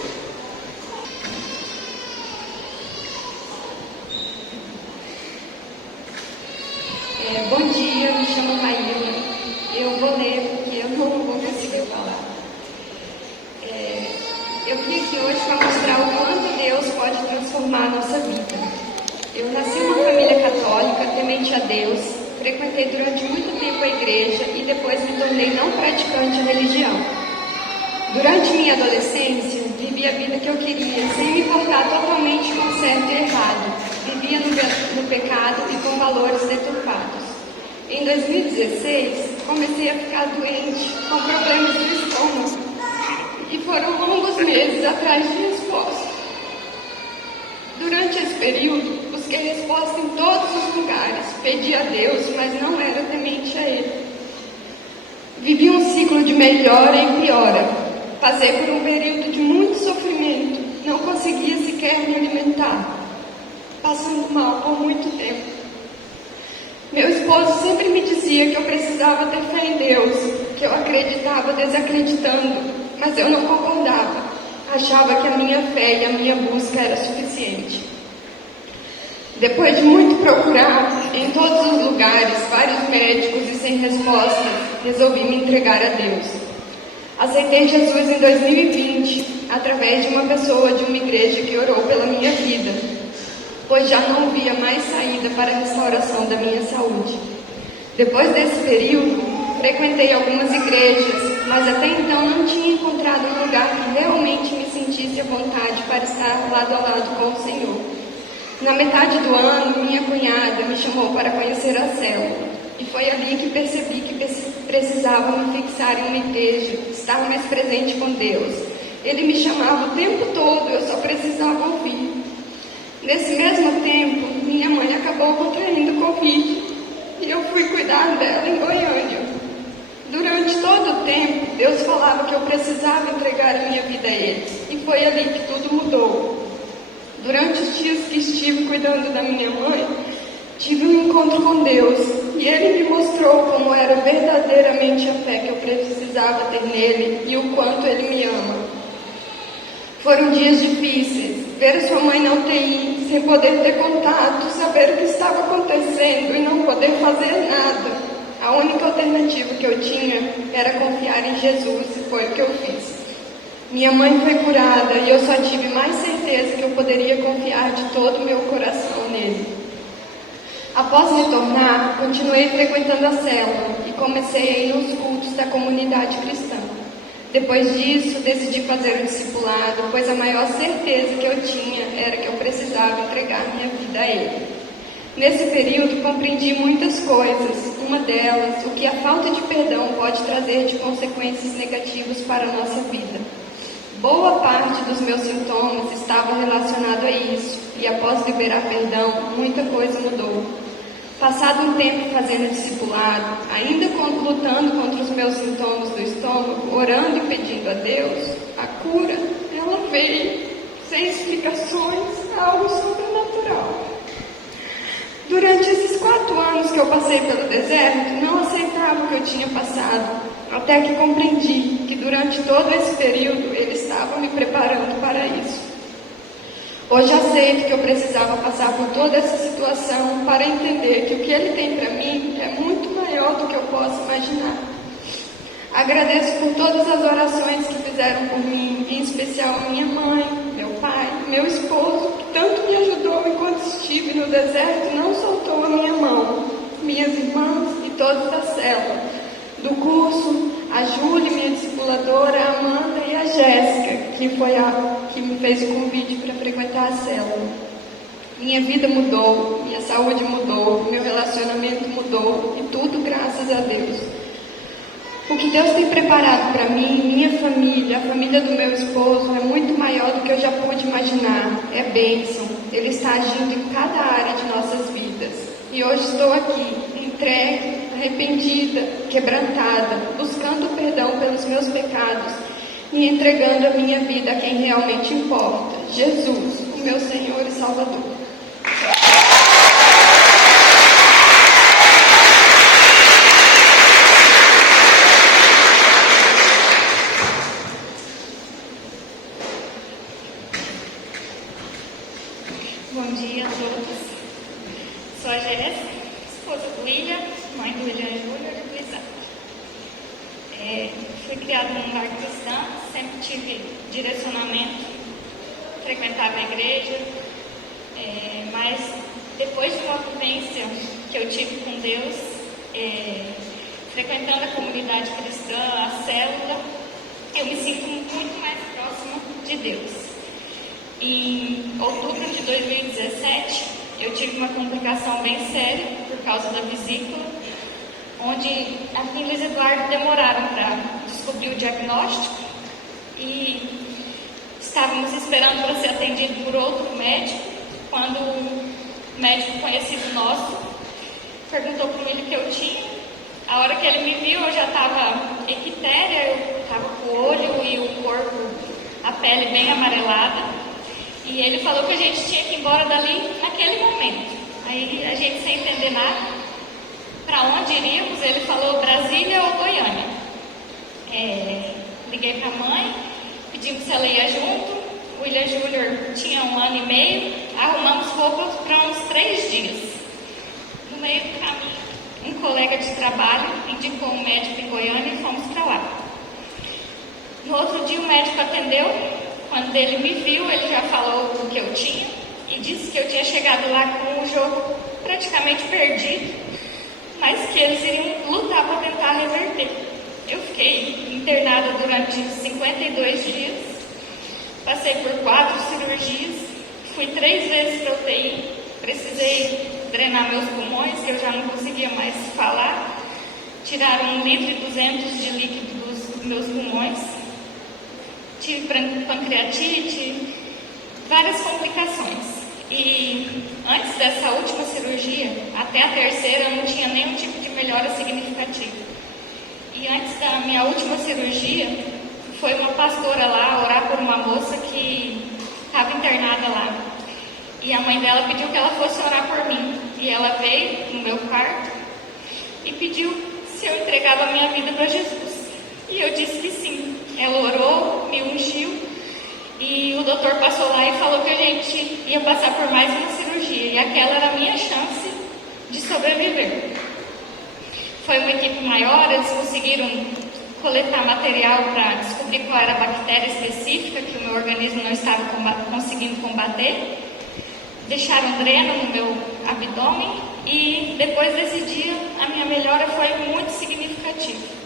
Bom dia, me chamo Maíla. Eu vou ler porque eu não vou conseguir falar. Eu vim aqui hoje para mostrar o quanto Deus pode transformar a nossa vida. Eu nasci numa família católica, temente a Deus, frequentei durante muito tempo a igreja e depois me tornei não praticante da religião. Durante minha adolescência, vivi a vida que eu queria, sem me importar totalmente com o certo e errado. Vivia no pecado e com valores deturpados. Em 2016, comecei a ficar doente, com problemas no estômago. E foram longos meses atrás de resposta. Durante esse período, busquei resposta em todos os lugares. Pedi a Deus, mas não era temente a Ele. Vivi um ciclo de melhora e piora. Passei por um período de muito sofrimento. Não conseguia sequer me alimentar. Passando mal por muito tempo. Meu esposo sempre me dizia que eu precisava ter fé em Deus, que eu acreditava desacreditando, mas eu não concordava. Achava que a minha fé e a minha busca era suficiente. Depois de muito procurar em todos os lugares, vários médicos e sem resposta, resolvi me entregar a Deus. Aceitei Jesus em 2020, através de uma pessoa de uma igreja que orou pela minha vida, pois já não via mais saída para a restauração da minha saúde. Depois desse período, frequentei algumas igrejas, mas até então não tinha encontrado um lugar que realmente me sentisse à vontade para estar lado a lado com o Senhor. Na metade do ano, minha cunhada me chamou para conhecer a célula, e foi ali que percebi que precisava me fixar em uma igreja, estar mais presente com Deus. Ele me chamava o tempo todo, eu só precisava ouvir. Nesse mesmo tempo, minha mãe acabou contraindo Covid e eu fui cuidar dela em Goiânia. Durante todo o tempo, Deus falava que eu precisava entregar a minha vida a Ele, e foi ali que tudo mudou. Durante os dias que estive cuidando da minha mãe, tive um encontro com Deus e Ele me mostrou como era verdadeiramente a fé que eu precisava ter nele e o quanto Ele me ama. Foram dias difíceis, ver sua mãe na UTI, sem poder ter contato, saber o que estava acontecendo e não poder fazer nada. A única alternativa que eu tinha era confiar em Jesus e foi o que eu fiz. Minha mãe foi curada e eu só tive mais certeza que eu poderia confiar de todo o meu coração nele. Após me tornar, continuei frequentando a célula e comecei a ir nos cultos da comunidade cristã. Depois disso, decidi fazer o discipulado, pois a maior certeza que eu tinha era que eu precisava entregar minha vida a Ele. Nesse período, compreendi muitas coisas. Uma delas, o que a falta de perdão pode trazer de consequências negativas para a nossa vida. Boa parte dos meus sintomas estava relacionado a isso, e após liberar perdão, muita coisa mudou. Passado um tempo fazendo discipulado, ainda lutando contra os meus sintomas do estômago, orando e pedindo a Deus, a cura, ela veio, sem explicações, algo sobrenatural. Durante esses 4 anos que eu passei pelo deserto, não aceitava o que eu tinha passado, até que compreendi que durante todo esse período Ele estava me preparando para isso. Hoje aceito que eu precisava passar por toda essa situação para entender que o que Ele tem para mim é muito maior do que eu posso imaginar. Agradeço por todas as orações que fizeram por mim, em especial a minha mãe, meu pai, meu esposo, que tanto me ajudou enquanto estive no deserto, não soltou a minha mão, minhas irmãs e todos da célula, do curso, a Júlia, minha discipuladora, a Amanda e a Jéssica, que foi a que me fez o convite para frequentar a célula. Minha vida mudou, minha saúde mudou, meu relacionamento mudou, e tudo graças a Deus. O que Deus tem preparado para mim, minha família, a família do meu esposo, é muito maior do que eu já pude imaginar. É bênção. Ele está agindo em cada área de nossas vidas. E hoje estou aqui, entregue, arrependida, quebrantada, buscando perdão pelos meus pecados e entregando a minha vida a quem realmente importa, Jesus, o meu Senhor e Salvador. Bom dia a todos. Sou a Jéssica, esposa do William, mãe do William Júnior e do Isaac. Fui criada num lar cristão, sempre tive direcionamento, frequentava a igreja, mas depois de uma vivência que eu tive com Deus, frequentando a comunidade cristã, a célula, eu me sinto muito mais próxima de Deus. Em outubro de 2017, eu tive uma complicação bem séria por causa da vesícula, onde aqui em Luiz Eduardo demoraram para descobrir o diagnóstico e estávamos esperando para ser atendido por outro médico, quando um médico conhecido nosso perguntou para ele o que eu tinha. A hora que ele me viu, eu já estava ictéria, eu estava com o olho e o corpo, a pele bem amarelada. E ele falou que a gente tinha que ir embora dali naquele momento. Aí a gente, sem entender nada, para onde iríamos, ele falou Brasília ou Goiânia. Liguei para a mãe, pedimos se ela ia junto. O William Júnior tinha 1 ano e meio, arrumamos roupas para uns 3 dias. No meio do caminho, um colega de trabalho indicou um médico em Goiânia e fomos para lá. No outro dia o médico atendeu. Quando ele me viu, ele já falou o que eu tinha e disse que eu tinha chegado lá com o jogo praticamente perdido, mas que eles iriam lutar para tentar reverter. Eu fiquei internada durante 52 dias, passei por 4 cirurgias, fui 3 vezes para UTI, precisei drenar meus pulmões, que eu já não conseguia mais falar, tiraram 1,2 litro de líquido dos meus pulmões. Tive pancreatite, várias complicações. E antes dessa última cirurgia, até a terceira, eu não tinha nenhum tipo de melhora significativa. E antes da minha última cirurgia, foi uma pastora lá orar por uma moça que estava internada lá. E a mãe dela pediu que ela fosse orar por mim. E ela veio no meu quarto e pediu se eu entregava a minha vida para Jesus. E eu disse que sim. Ela orou, me ungiu e o doutor passou lá e falou que a gente ia passar por mais uma cirurgia e aquela era a minha chance de sobreviver. Foi uma equipe maior, eles conseguiram coletar material para descobrir qual era a bactéria específica que o meu organismo não estava conseguindo combater. Deixaram dreno no meu abdômen e depois desse dia a minha melhora foi muito significativa. tive.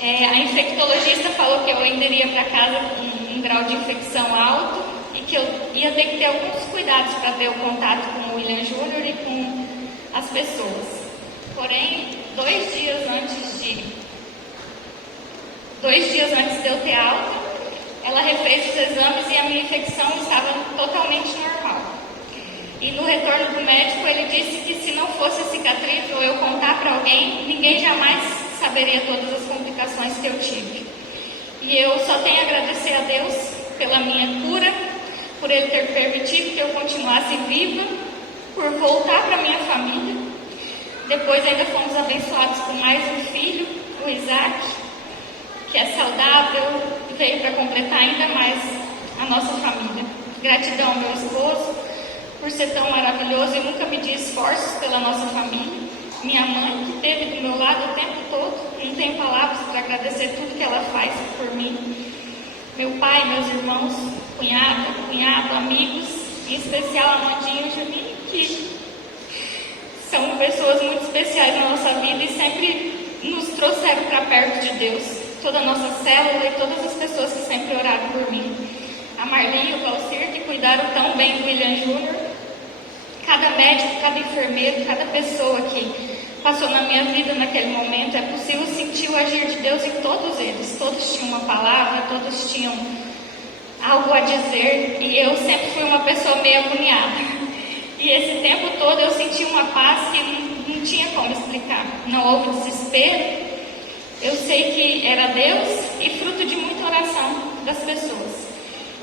A infectologista falou que eu ainda iria para casa com um grau de infecção alto e que eu ia ter que ter alguns cuidados para ter o contato com o William Júnior e com as pessoas. Porém, 2 dias antes de eu ter alta, ela refez os exames e a minha infecção estava totalmente normal. E no retorno do médico, ele disse que se não fosse a cicatriz ou eu contar para alguém, ninguém jamais saberia todas as complicações que eu tive. E eu só tenho a agradecer a Deus pela minha cura, por Ele ter permitido que eu continuasse viva, por voltar para minha família. Depois ainda fomos abençoados com mais um filho, o Isaac, que é saudável, veio para completar ainda mais a nossa família. Gratidão ao meu esposo por ser tão maravilhoso e nunca medir esforços pela nossa família. Minha mãe, que esteve do meu lado o tempo todo, não tenho palavras para agradecer tudo que ela faz por mim. Meu pai, meus irmãos, cunhado, amigos, em especial a Amandinha e o Juninho, que são pessoas muito especiais na nossa vida e sempre nos trouxeram para perto de Deus. Toda a nossa célula e todas as pessoas que sempre oraram por mim. A Marlene e o Valcir, que cuidaram tão bem do William Júnior. Cada médico, cada enfermeiro, cada pessoa que passou na minha vida naquele momento, é possível sentir o agir de Deus em todos eles. Todos tinham uma palavra, todos tinham algo a dizer, e eu sempre fui uma pessoa meio agoniada. E esse tempo todo eu senti uma paz que não tinha como explicar. Não houve desespero. Eu sei que era Deus e fruto de muita oração das pessoas.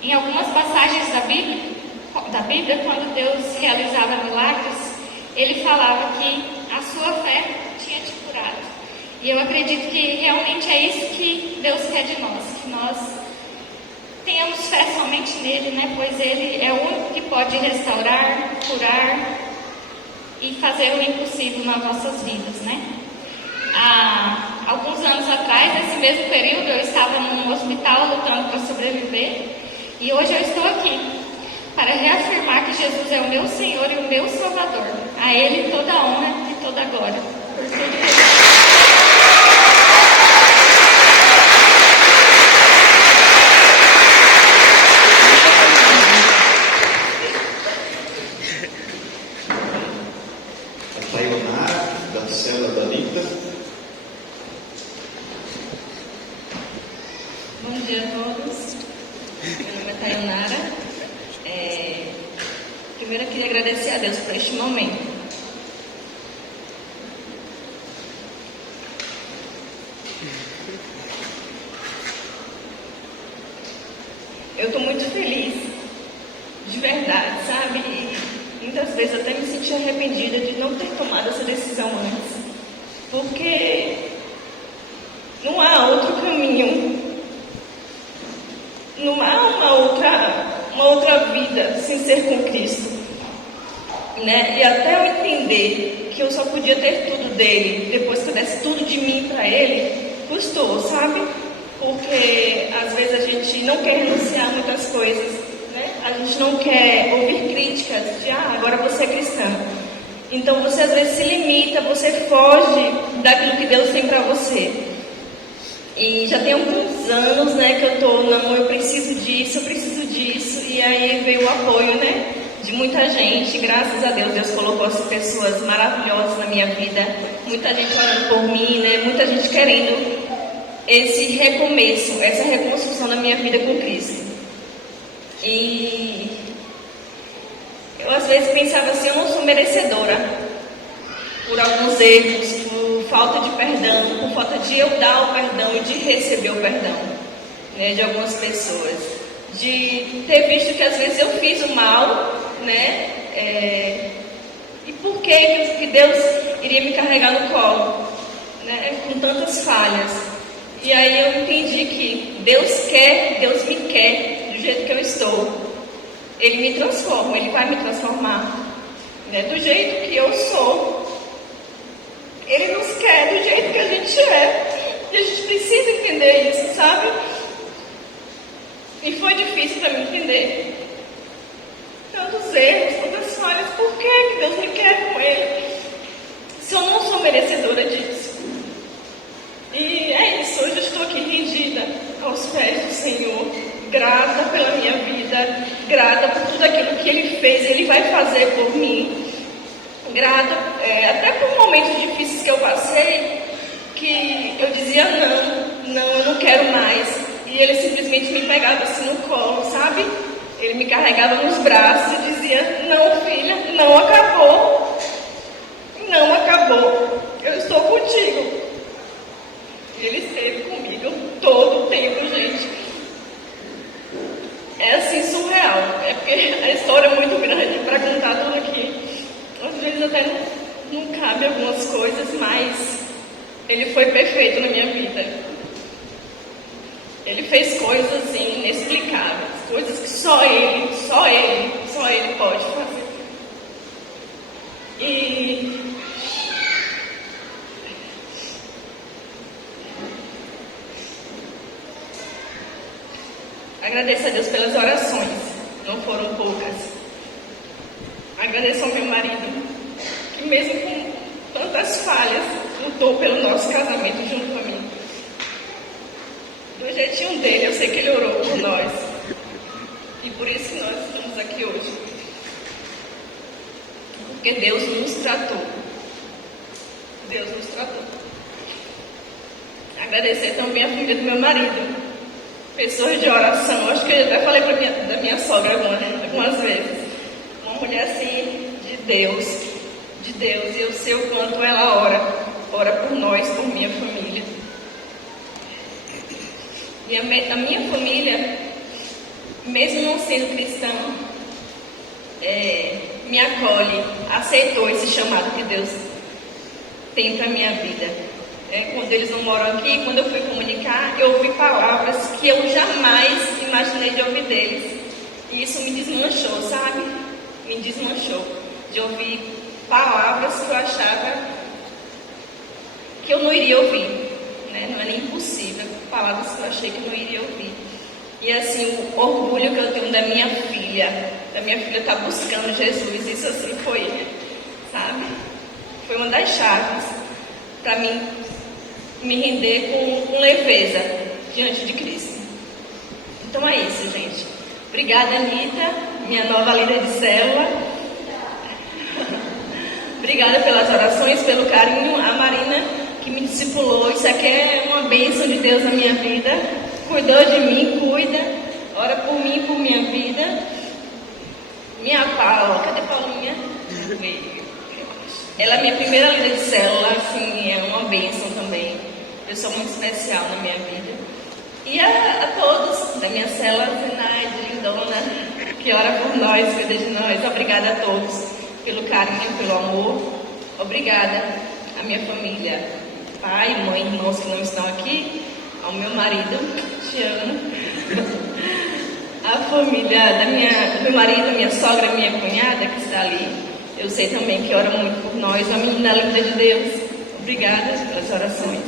Em algumas passagens da Bíblia, quando Deus realizava milagres, Ele falava que a sua fé tinha te curado. E eu acredito que realmente é isso que Deus quer de nós, que nós tenhamos fé somente nele, né? Pois Ele é o único que pode restaurar, curar e fazer o impossível nas nossas vidas, né? Há alguns anos atrás, nesse mesmo período, eu estava num hospital lutando para sobreviver, e hoje eu estou aqui para reafirmar que Jesus é o meu Senhor e o meu Salvador. A Ele toda a honra e toda a glória. Por tudo que Ele... A Taionara, da célula da Linda. Bom dia a todos. Meu nome é Taionara. Primeiro eu queria agradecer a Deus por este momento. Eu estou muito feliz, de verdade, sabe? E muitas vezes até me senti arrependida de não ter tomado essa decisão antes, porque não há outro caminho, não há uma outra vida sem ser com Cristo, né? E até eu entender que eu só podia ter tudo dele depois que eu desse tudo de mim para ele, custou, sabe? Porque às vezes a gente não quer renunciar a muitas coisas, né? A gente não quer ouvir críticas de agora você é cristã. Então você às vezes se limita, você foge daquilo que Deus tem para você. E já tem alguns anos, né, que eu tô, não, eu preciso disso, e aí veio o apoio, né, de muita gente. Graças a Deus, Deus colocou essas pessoas maravilhosas na minha vida, muita gente orando por mim, né, muita gente querendo esse recomeço, essa reconstrução da minha vida com Cristo. E eu às vezes pensava assim, eu não sou merecedora por alguns erros, por falta de perdão, por falta de eu dar o perdão e de receber o perdão, né, de algumas pessoas, de ter visto que às vezes eu fiz o mal, né, e por que Deus iria me carregar no colo, né, com tantas falhas. E aí eu entendi que Deus me quer do jeito que eu estou. Ele me transforma, Ele vai me transformar, né, do jeito que eu sou. Ele nos quer do jeito que a gente é. E a gente precisa entender isso, sabe? E foi difícil para mim entender. Tantos erros, tantas falhas. Por que Deus me quer com Ele? Se eu não sou merecedora disso. pés do Senhor, grata pela minha vida, grata por tudo aquilo que Ele fez, Ele vai fazer por mim, grata até por momentos difíceis que eu passei, que eu dizia não, eu não quero mais, e Ele simplesmente me pegava assim no colo, sabe? Ele me carregava nos braços e dizia: não, filha, não acabou, eu estou contigo. E Ele esteve comigo todo o tempo, gente. É assim, surreal. É porque a história é muito grande para contar tudo aqui. Às vezes até não cabe algumas coisas, mas Ele foi perfeito na minha vida. Ele fez coisas assim, inexplicáveis, coisas que só Ele pode fazer. E agradeço a Deus pelas orações, não foram poucas. Agradeço ao meu marido, que mesmo com tantas falhas, lutou pelo nosso casamento junto a mim. Do jeitinho dele, eu sei que ele orou por nós. E por isso que nós estamos aqui hoje. Porque Deus nos tratou. Deus nos tratou. Agradecer também a família do meu marido. Pessoas de oração. Acho que eu até falei da minha sogra algumas vezes. Uma mulher assim, de Deus. E eu sei o quanto ela ora por nós, por minha família. E a minha família, mesmo não sendo cristã, me acolhe, aceitou esse chamado que Deus tem para a minha vida. Quando eles não moram aqui, quando eu fui comunicar, eu ouvi palavras que eu jamais imaginei de ouvir deles. E isso me desmanchou, sabe? Me desmanchou. De ouvir palavras que eu achava que eu não iria ouvir. Né? Não é nem impossível. Palavras que eu achei que eu não iria ouvir. E assim, o orgulho que eu tenho da minha filha estar buscando Jesus, isso assim foi, sabe? Foi uma das chaves para mim me render com leveza diante de Cristo. Então é isso, gente. Obrigada, Anitta, minha nova líder de célula. Obrigada pelas orações, pelo carinho. A Marina, que me discipulou. Isso aqui é uma bênção de Deus na minha vida. Cuidou de mim, cuida. Ora por mim, por minha vida. Minha Paula, cadê Paulinha? Ela é minha primeira líder de célula, assim, é uma bênção também. Pessoa muito especial na minha vida. E a todos da minha célula, Zenaide, Lindona, que ora por nós, cuida de nós. Obrigada a todos pelo carinho, pelo amor. Obrigada à minha família, pai, mãe, irmãos que não estão aqui, ao meu marido, te amo. A família do meu marido, minha sogra, minha cunhada que está ali. Eu sei também que ora muito por nós, uma menina linda de Deus. Obrigada pelas orações.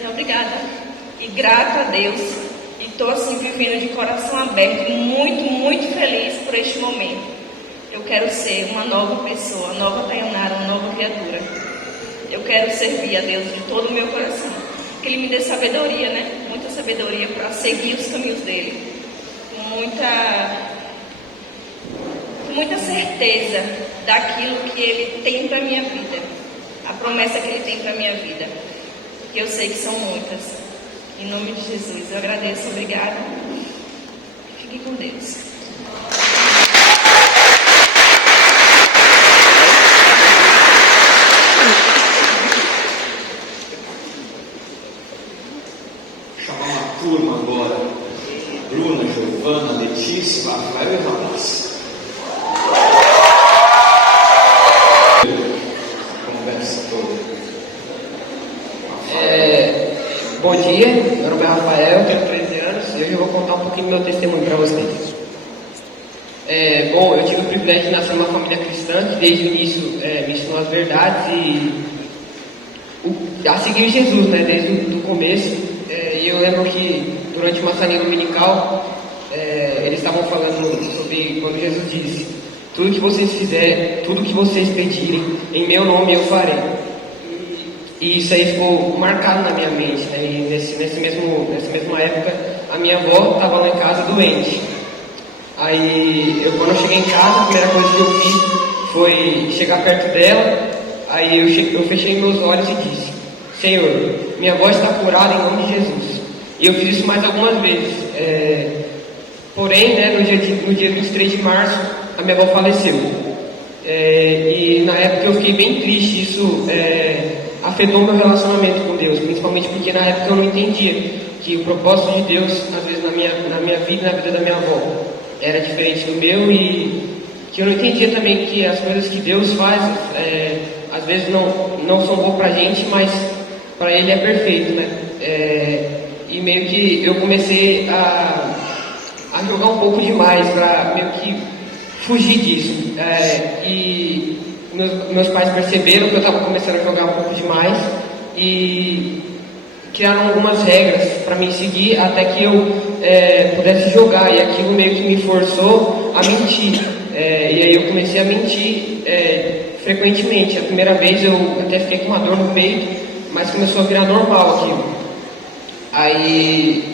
E obrigada. E grata a Deus. E estou assim vivendo de coração aberto, muito, muito feliz por este momento. Eu quero ser uma nova pessoa, uma nova Tayanara, uma nova criatura. Eu quero servir a Deus de todo o meu coração. Que Ele me dê sabedoria, né? Muita sabedoria para seguir os caminhos dEle. Com muita certeza daquilo que Ele tem para a minha vida. A promessa que Ele tem para a minha vida. Que eu sei que são muitas. Em nome de Jesus, eu agradeço, obrigada. Fiquem com Deus. Chamar uma turma agora. Bruna, Giovana, Letícia, Rafael e Ramaz. Conversa toda. Bom dia, meu nome é Rafael, tenho 13 anos e hoje eu vou contar um pouquinho do meu testemunho para vocês. Bom, eu tive o privilégio de nascer numa família cristã que desde o início me ensinou as verdades e a seguir Jesus, né, desde o começo. E eu lembro que durante uma salinha dominical eles estavam falando sobre quando Jesus disse: tudo que vocês fizerem, tudo que vocês pedirem, em meu nome eu farei. E isso aí ficou marcado na minha mente, né? E nessa mesma época, a minha avó estava lá em casa doente. Aí, quando eu cheguei em casa, a primeira coisa que eu fiz foi chegar perto dela. Aí eu fechei meus olhos e disse: Senhor, minha avó está curada em nome de Jesus. E eu fiz isso mais algumas vezes. Porém, né, no dia 23 de março, a minha avó faleceu. E na época eu fiquei bem triste. Isso afetou meu relacionamento com Deus, principalmente porque na época eu não entendia que o propósito de Deus, às vezes na minha vida e na vida da minha avó, era diferente do meu, e que eu não entendia também que as coisas que Deus faz, às vezes não são boas pra gente, mas para Ele é perfeito, né? E meio que eu comecei a jogar um pouco demais para meio que fugir disso. E meus pais perceberam que eu estava começando a jogar um pouco demais e criaram algumas regras para mim seguir até que eu pudesse jogar, e aquilo meio que me forçou a mentir. E aí eu comecei a mentir frequentemente. A primeira vez eu até fiquei com uma dor no peito, mas começou a virar normal aquilo. Aí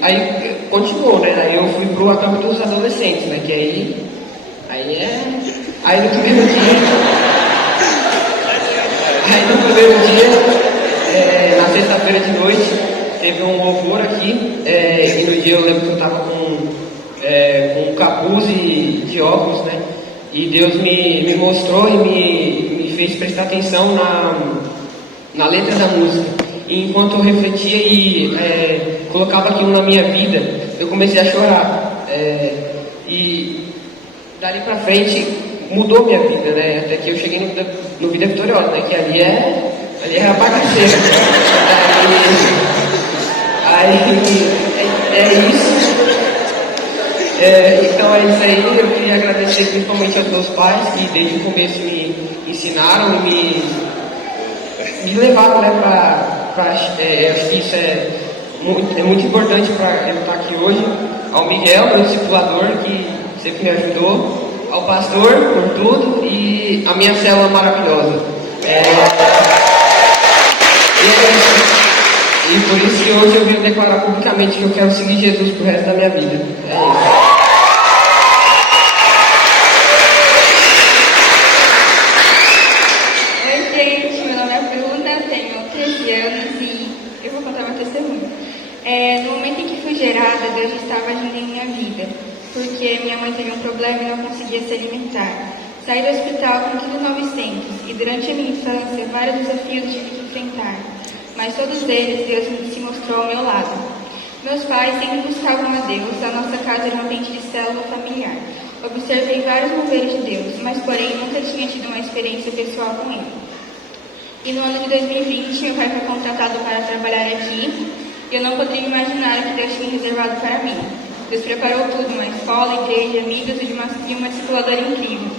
continuou, né? Aí eu fui pro acampo dos adolescentes, né? Que aí no primeiro dia, na sexta-feira de noite, teve um louvor aqui, e no dia eu lembro que eu estava com um capuz de óculos, né? E Deus me mostrou e me fez prestar atenção na letra da música. E enquanto eu refletia e colocava aquilo na minha vida, eu comecei a chorar. E dali pra frente mudou minha vida, né? Até que eu cheguei no Vida Vitoriosa, né? Que ali é a bagaceira. Aí isso. Então é isso aí. Eu queria agradecer principalmente aos meus pais, que desde o começo me ensinaram e me levaram, né, acho que isso é muito importante para eu estar aqui hoje. Ao Miguel, meu discipulador, que sempre me ajudou, ao pastor por tudo, e a minha célula maravilhosa. E por isso que hoje eu vim declarar publicamente que eu quero seguir Jesus pro resto da minha vida. É isso. Oi, gente, meu nome é Bruna, tenho 13 anos e eu vou contar meu testemunho. No momento em que fui gerada, Deus estava agindo em minha vida, porque minha mãe teve um problema e não conseguia se alimentar. Saí do hospital com 1,9 kg e durante a minha infância vários desafios tive que enfrentar, mas todos eles Deus se mostrou ao meu lado. Meus pais sempre buscavam a Deus, a nossa casa era um ambiente de célula familiar. Observei vários moveres de Deus, mas porém nunca tinha tido uma experiência pessoal com Ele. E no ano de 2020 meu pai foi contratado para trabalhar aqui e eu não poderia imaginar o que Deus tinha reservado para mim. Deus preparou tudo, uma escola, igreja, amigos e uma discipuladora incrível.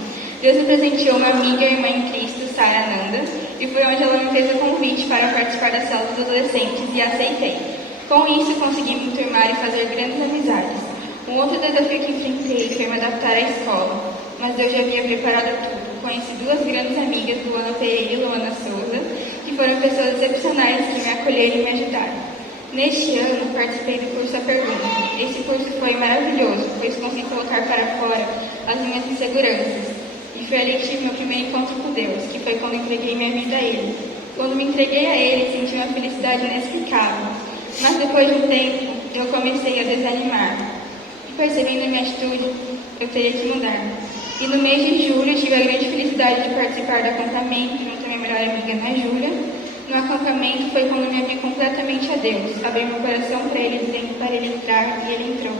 Deus me presenteou uma amiga e irmã em Cristo, Sara Nanda, e foi onde ela me fez o convite para participar da célula dos adolescentes e aceitei. Com isso, consegui me turmar e fazer grandes amizades. Um outro desafio que enfrentei foi me adaptar à escola, mas Deus já havia preparado tudo. Conheci 2 grandes amigas, Luana Pereira e Luana Souza, que foram pessoas excepcionais que me acolheram e me ajudaram. Neste ano, participei do curso A Pergunta. Esse curso foi maravilhoso, pois consegui colocar para fora as minhas inseguranças. E foi ali que tive meu primeiro encontro com Deus, que foi quando entreguei minha vida a Ele. Quando me entreguei a Ele, senti uma felicidade inexplicável. Mas depois de um tempo, eu comecei a desanimar. E percebendo a minha atitude, eu teria que mudar. E no mês de julho, eu tive a grande felicidade de participar do acampamento junto à minha melhor amiga, Ana Júlia. No acampamento foi quando eu me abri completamente a Deus. Abri meu coração para Ele, dizendo para Ele entrar, e Ele entrou.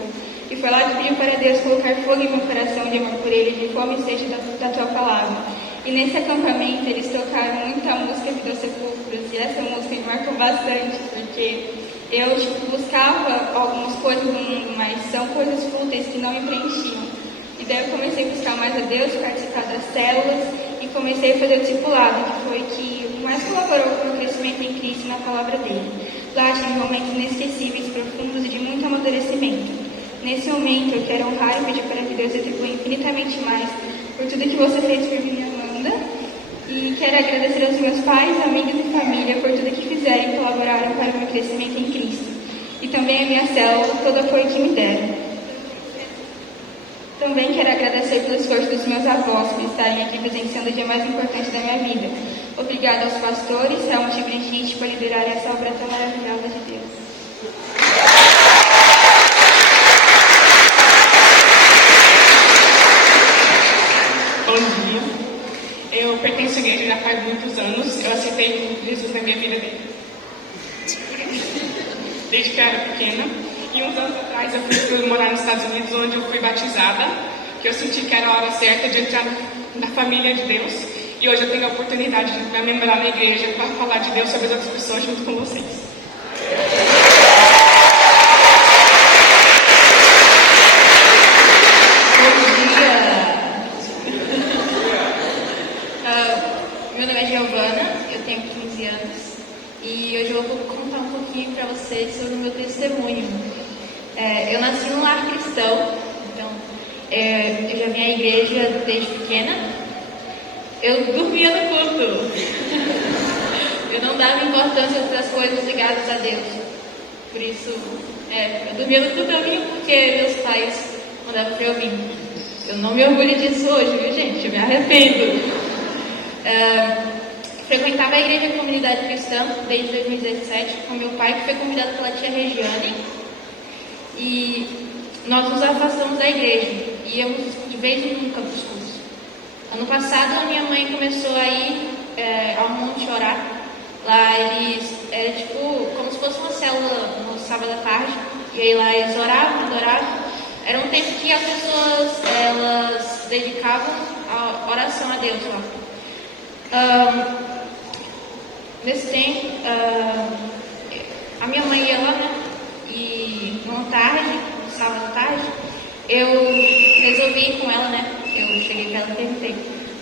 E foi lá que pedi para Deus colocar fogo em meu coração de amor por Ele, de fome e sede da Tua Palavra. E nesse acampamento eles tocaram muita música Vidas Sepulcros, e essa música me marcou bastante, porque eu buscava algumas coisas no mundo, mas são coisas fúteis que não me preenchiam. E daí eu comecei a buscar mais a Deus, participar das células, e comecei a fazer o discipulado, que foi que mais colaborou com o meu crescimento em Cristo e na palavra dele. Lá tive momentos inesquecíveis, profundos e de muito amadurecimento. Nesse momento, eu quero honrar e pedir para que Deus retribua infinitamente mais por tudo que você fez por mim, Amanda. E quero agradecer aos meus pais, amigos e família por tudo que fizeram. quiserem colaborarem para o meu crescimento em Cristo. E também a minha célula, todo apoio que me deram. Também quero agradecer pelo esforço dos meus avós por estarem aqui presenciando o dia mais importante da minha vida. Obrigada aos pastores, Helmut e Brigitte, por liderar essa obra tão maravilhosa de Deus. Bom dia. Eu pertenço à igreja já faz muitos anos. Eu aceitei Jesus na minha vida desde que eu era pequena. E uns anos atrás eu fui morar nos Estados Unidos, onde eu fui batizada, que eu senti que era a hora certa de entrar na família de Deus. E hoje eu tenho a oportunidade de me membrar na igreja para falar de Deus sobre as outras pessoas junto com vocês. Meu nome é Giovana, eu tenho 15 anos e hoje eu vou contar um pouquinho para vocês sobre o meu testemunho. Eu nasci num lar cristão, então eu já vim à igreja desde pequena. Eu dormia no culto. Eu não dava importância a outras coisas ligadas a Deus. Por isso, eu dormia no culto porque meus pais mandavam para eu vir. Eu não me orgulho disso hoje, viu, gente? Eu me arrependo. Frequentava a igreja de comunidade cristã desde 2017 com meu pai, que foi convidado pela tia Regiane, e nós nos afastamos da igreja e íamos de vez em nunca para os cultos. Ano passado a minha mãe começou a ir ao monte orar. Lá eles era tipo como se fosse uma célula no sábado à tarde, e aí lá eles oravam, adoravam. Era um tempo que as pessoas elas dedicavam a oração a Deus lá. Nesse tempo, a minha mãe ia lá, né? E numa tarde, no sábado à tarde, eu resolvi ir com ela, né? Eu cheguei pra ela e perguntei: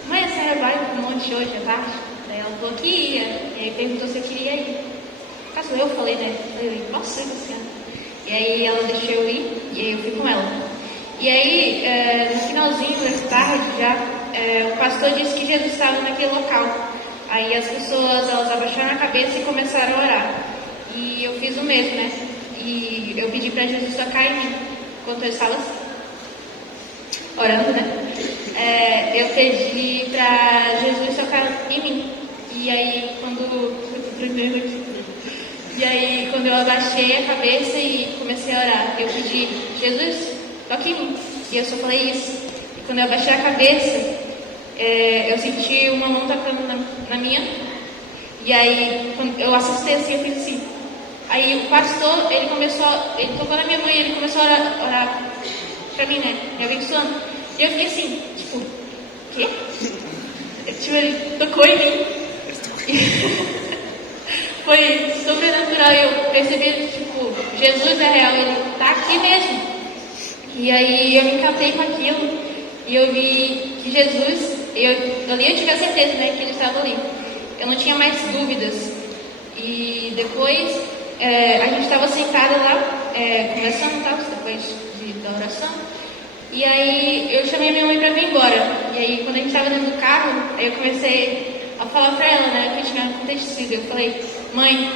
mãe, a senhora vai pro monte hoje à tarde? Daí ela falou que ia, e aí perguntou se eu queria ir. Caso eu falei, né? Eu falei: posso ir com a senhora? E aí ela deixou eu ir, e aí eu fui com ela. E aí, no finalzinho da tarde já, o pastor disse que Jesus estava naquele local. Aí as pessoas, elas abaixaram a cabeça e começaram a orar. E eu fiz o mesmo, né? E eu pedi para Jesus tocar em mim, enquanto eu estava orando, né? Eu pedi para Jesus tocar em mim. E aí, quando eu abaixei a cabeça e comecei a orar, eu pedi: Jesus, toque em mim. E eu só falei isso. E quando eu abaixei a cabeça, eu senti uma mão tocando na minha. E aí, quando eu assustei assim, eu fiz assim. Aí o pastor, ele tocou na minha mão e ele começou a orar pra mim, né? Me abençoando. E eu fiquei assim, tipo, o quê? Ele tocou em mim. Foi sobrenatural. Eu percebi, tipo, Jesus é real, ele tá aqui mesmo. E aí eu me encantei com aquilo. E eu vi que Jesus, ali eu tive a certeza, né, que ele estava ali. Eu não tinha mais dúvidas. E depois, a gente estava sentado lá, conversando, tá, depois da oração. E aí eu chamei minha mãe para vir embora. E aí quando a gente estava dentro do carro, eu comecei a falar para ela, né, o que tinha acontecido. Eu falei: mãe,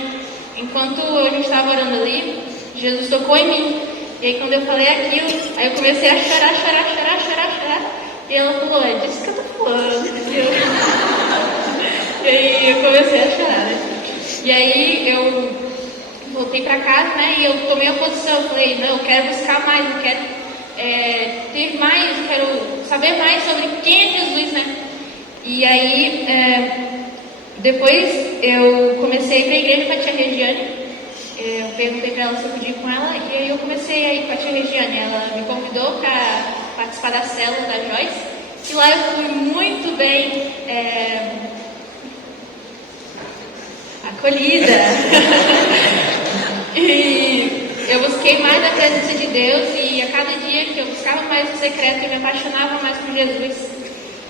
enquanto a gente estava orando ali, Jesus tocou em mim. E aí quando eu falei aquilo, aí eu comecei a chorar. E ela falou: é disso que eu tô falando. E aí eu comecei a chorar, né? E aí eu voltei pra casa, né? E eu tomei a posição, eu falei: não, eu quero buscar mais, eu quero ter mais, eu quero saber mais sobre quem é Jesus, né? E aí, depois eu comecei a ir pra igreja com a tia Regiane. Eu perguntei para ela se eu podia ir com ela, e aí eu comecei a ir com a tia Regiane. Ela me convidou para participar da célula da Joyce, e lá eu fui muito bem acolhida. E eu busquei mais a presença de Deus, e a cada dia que eu buscava mais o secreto, eu me apaixonava mais por Jesus.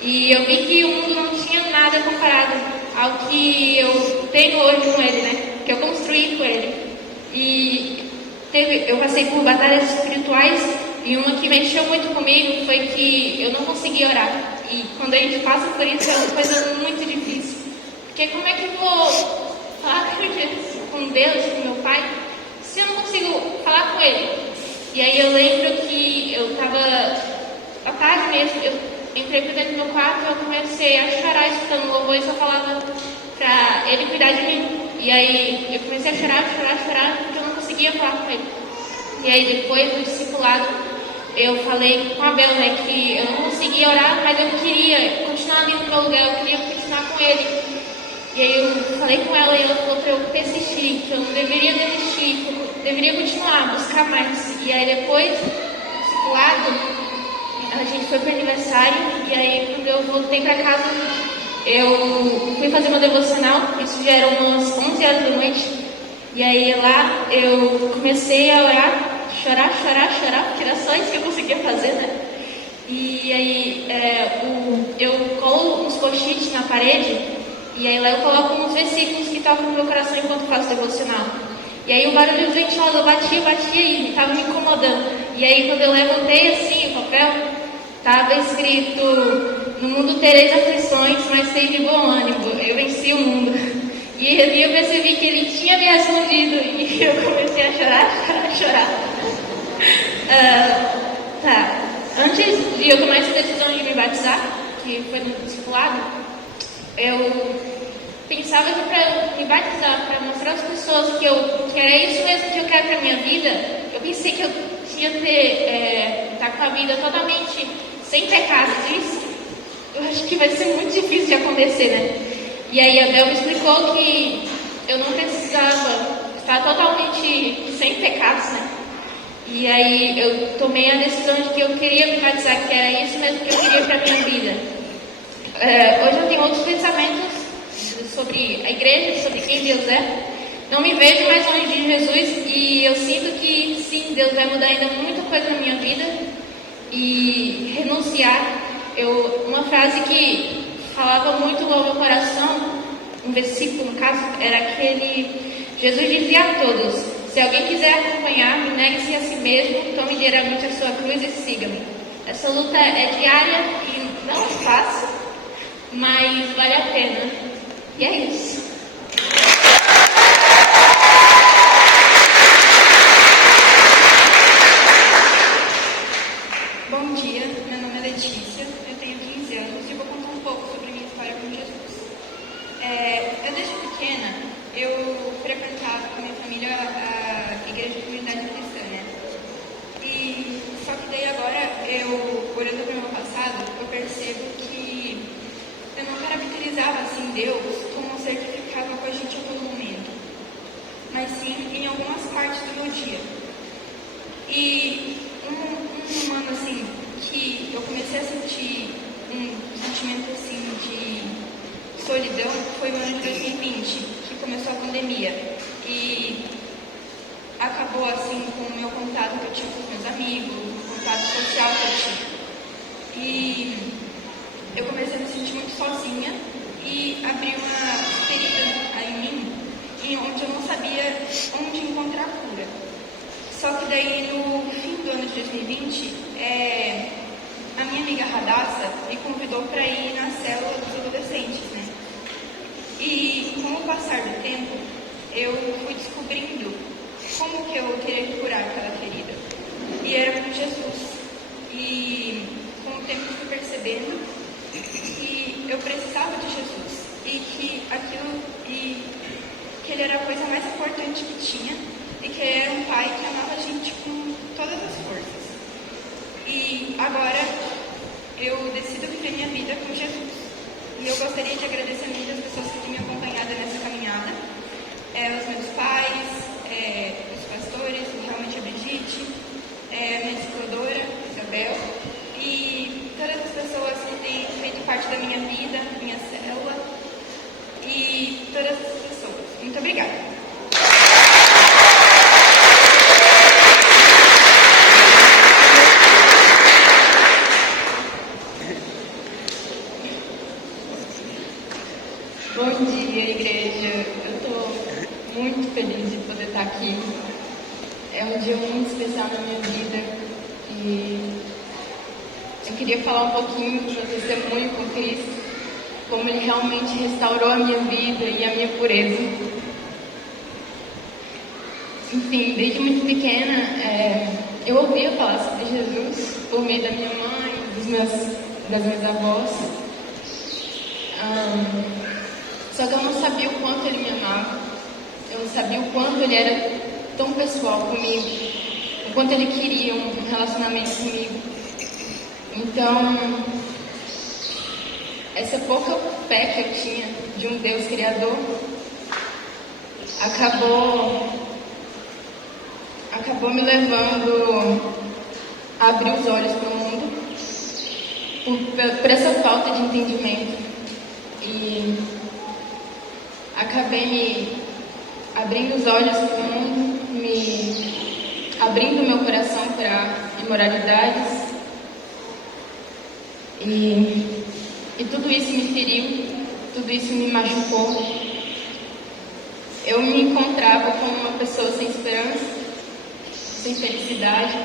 E eu vi que o mundo não tinha nada comparado ao que eu tenho hoje com Ele, né? Que eu construí com Ele. E eu passei por batalhas espirituais, e uma que mexeu muito comigo foi que eu não conseguia orar. E quando a gente passa por isso, é uma coisa muito difícil. Porque como é que eu vou falar com Deus, com meu pai, se eu não consigo falar com ele? E aí eu lembro que eu estava à tarde mesmo, eu entrei para dentro do meu quarto e eu comecei a chorar escutando louvor e só falava para ele cuidar de mim. E aí eu comecei a chorar, porque eu não conseguia falar com ele. E aí depois do discipulado, eu falei com a Bel, né, que eu não conseguia orar, mas eu queria continuar ali no meu lugar, eu queria continuar com ele. E aí eu falei com ela e ela falou para eu persistir, que eu não deveria desistir, que eu deveria continuar, buscar mais. E aí depois do discipulado, a gente foi para o aniversário, e aí quando eu voltei para casa, eu fui fazer uma devocional, isso já era umas 11 horas da noite. E aí lá eu comecei a orar, chorar, porque era só isso que eu conseguia fazer, né? E aí eu colo uns post-its na parede, e aí lá eu coloco uns versículos que tocam no meu coração enquanto faço devocional. E aí o barulho ventoso, eu batia e estava me incomodando. E aí quando eu levantei assim o papel, estava escrito: no mundo tereis aflições, mas tende bom ânimo, eu venci o mundo. E ali eu percebi que ele tinha me respondido e eu comecei a chorar. Tá. Antes de eu tomar essa decisão de me batizar, que foi no discipulado, eu pensava que para me batizar, para mostrar às pessoas que era isso mesmo que eu quero para minha vida, eu pensei que eu tinha que estar com a vida totalmente sem pecados. Isso eu acho que vai ser muito difícil de acontecer, né? E aí a Bel me explicou que eu não precisava estar totalmente sem pecados, né? E aí eu tomei a decisão de que eu queria me batizar, que era isso mesmo que eu queria para a minha vida. Hoje eu tenho outros pensamentos sobre a igreja, sobre quem Deus é. Não me vejo mais longe de Jesus e eu sinto que sim, Deus vai mudar ainda muita coisa na minha vida e renunciar. Uma frase que falava muito ao meu coração, um versículo no caso, era aquele: Jesus dizia a todos: se alguém quiser acompanhar-me, negue-se a si mesmo, tome diariamente a sua cruz e siga-me. Essa luta é diária e não é fácil, mas vale a pena. E é isso. Bom dia, meu nome é Letícia, eu tenho 15 anos e vou contar um pouco sobre a minha história com Jesus. Eu desde pequena, eu frequentava com a minha família a igreja de comunidade cristã, né? E só que daí agora, olhando para o meu passado, eu percebo que eu não caracterizava assim Deus como um ser que ficava com a gente a todo momento, mas sim em algumas partes do meu dia. E um ano assim que eu comecei a sentir um sentimento assim de solidão foi o ano de 2020, que começou a pandemia e acabou assim com o meu contato que eu tinha com os meus amigos, o contato social que eu tinha. E eu comecei a me sentir muito sozinha e abri uma ferida em mim, onde eu não sabia onde encontrar cura. Só que daí no fim do ano de 2020, a minha amiga Radassa me convidou para ir na célula dos adolescentes, né? E com o passar do tempo, eu fui descobrindo como que eu teria que curar aquela ferida. E era com Jesus. E com o tempo eu fui percebendo que eu precisava de Jesus e que ele era a coisa mais importante que tinha e que ele era um pai que amava a gente com todas as forças. E agora eu decido viver minha vida com Jesus. E eu gostaria de agradecer muito as pessoas que têm me acompanhado nessa caminhada, os meus pais, os pastores, realmente a Brigitte, a minha discipuladora, Isabel, e todas as pessoas que têm feito parte da minha vida, minha célula, e todas as pessoas. Muito obrigada. Bom dia, igreja. Eu estou muito feliz de poder estar aqui. É um dia muito especial na minha vida e eu queria falar um pouquinho do meu testemunho com Cristo, como Ele realmente restaurou a minha vida e a minha pureza. enfim, desde muito pequena, eu ouvia falar sobre Jesus por meio da minha mãe, das minhas avós. Só que eu não sabia o quanto ele me amava. Eu não sabia o quanto ele era tão pessoal comigo, o quanto ele queria um relacionamento comigo. Então, essa pouca fé que eu tinha de um Deus criador acabou me levando a abrir os olhos para o mundo por essa falta de entendimento. E acabei me abrindo os olhos para o mundo, me abrindo meu coração para imoralidades. E tudo isso me feriu, tudo isso me machucou. Eu me encontrava como uma pessoa sem esperança, sem felicidade.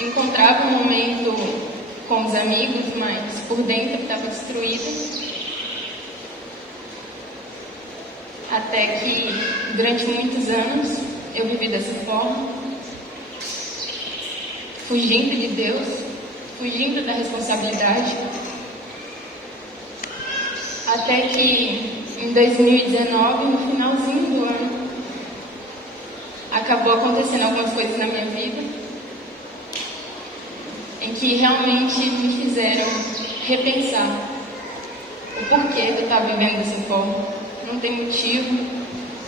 Encontrava um momento com os amigos, mas por dentro estava destruída. Até que, durante muitos anos, eu vivi dessa forma, fugindo de Deus, fugindo da responsabilidade. Até que, em 2019, no finalzinho do ano, acabou acontecendo algumas coisas na minha vida, em que realmente me fizeram repensar o porquê que eu estava vivendo dessa forma. Não tem motivo.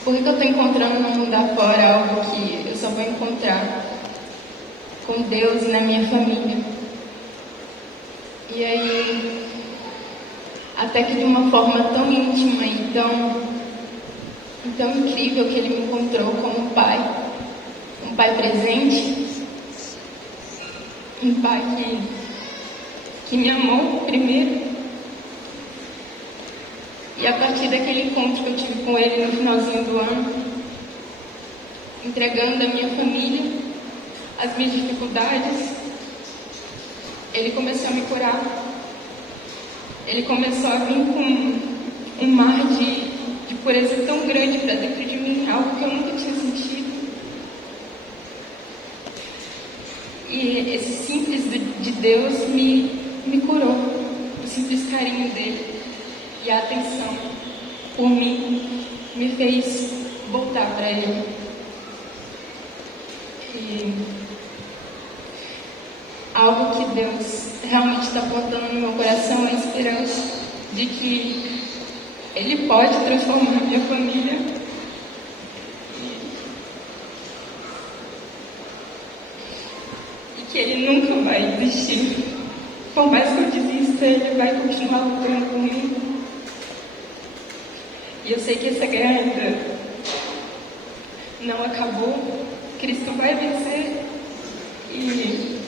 Por que eu estou encontrando no mundo afora algo que eu só vou encontrar com Deus e na minha família? E aí, até que de uma forma tão íntima e tão incrível que ele me encontrou como um pai presente, um pai que me amou primeiro. E a partir daquele encontro que eu tive com ele no finalzinho do ano, entregando a minha família, as minhas dificuldades, ele começou a me curar. Ele começou a vir com um mar de pureza tão grande para dentro de mim, algo que eu nunca tinha sentido. E esse simples de Deus me curou, o simples carinho dele. E a atenção por mim me fez voltar para ele. E algo que Deus realmente está plantando no meu coração é a esperança de que Ele pode transformar minha família. E que Ele nunca vai desistir. Por mais que eu desista, Ele vai continuar lutando comigo. E eu sei que essa guerra ainda não acabou. Cristo vai vencer. E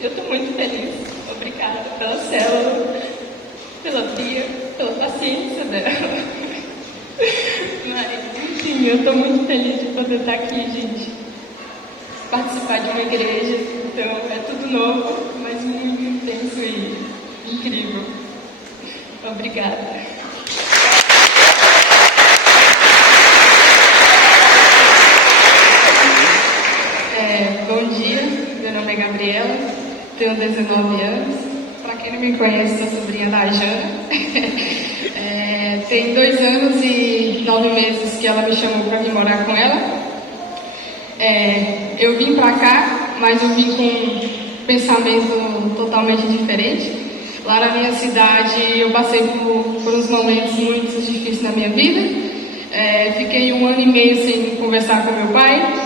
eu estou muito feliz. Obrigada pela célula, pela Bia, pela paciência dela. Mas, enfim, eu estou muito feliz de poder estar aqui, gente. Participar de uma igreja. Então, é tudo novo, mas muito intenso e incrível. Obrigada. Bom dia, meu nome é Gabriela, tenho 19 anos. Para quem não me conhece, sou sobrinha da Jana. Tem 2 anos e 9 meses que ela me chamou para vir morar com ela. Eu vim para cá, mas eu vim com um pensamento totalmente diferente. Lá na minha cidade, eu passei por uns momentos muito difíceis na minha vida. Fiquei 1 ano e meio sem conversar com meu pai.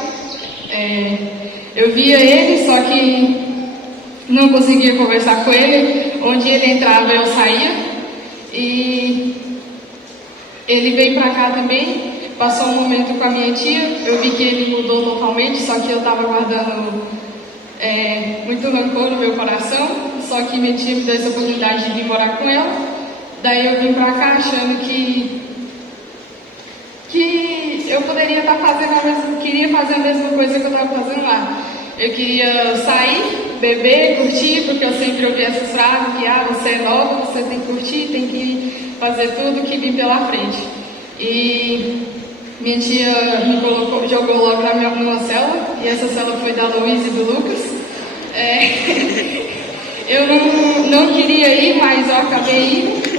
Eu via ele, só que não conseguia conversar com ele. Onde ele entrava, eu saía. E ele veio pra cá também, passou um momento com a minha tia. Eu vi que ele mudou totalmente, só que eu estava guardando muito rancor no meu coração. Só que minha tia me deu essa oportunidade de vir morar com ela. Daí eu vim pra cá achando que eu poderia estar queria fazer a mesma coisa que eu estava fazendo lá. Eu queria sair, beber, curtir, porque eu sempre ouvi essas frases que você é nova, você tem que curtir, tem que fazer tudo que vem pela frente. E minha tia me jogou logo numa célula, e essa célula foi da Luísa e do Lucas. Eu não queria ir, mas eu acabei indo.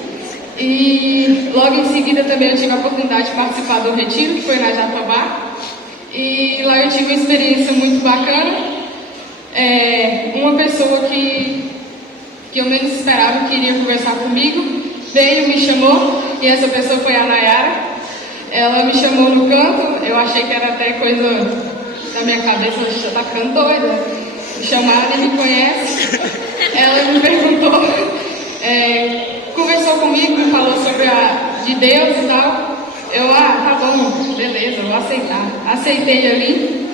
E logo em seguida também eu tive a oportunidade de participar do retiro, que foi na Jatobá. E lá eu tive uma experiência muito bacana. Uma pessoa que eu menos esperava que iria conversar comigo veio, me chamou, e essa pessoa foi a Nayara. Ela me chamou no canto, eu achei que era até coisa da minha cabeça, ela já tá ficando doida. Me chamaram e me conhece. Ela me perguntou, conversou comigo, me falou sobre de Deus e tal. Eu, tá bom, beleza, vou aceitar. Aceitei ali.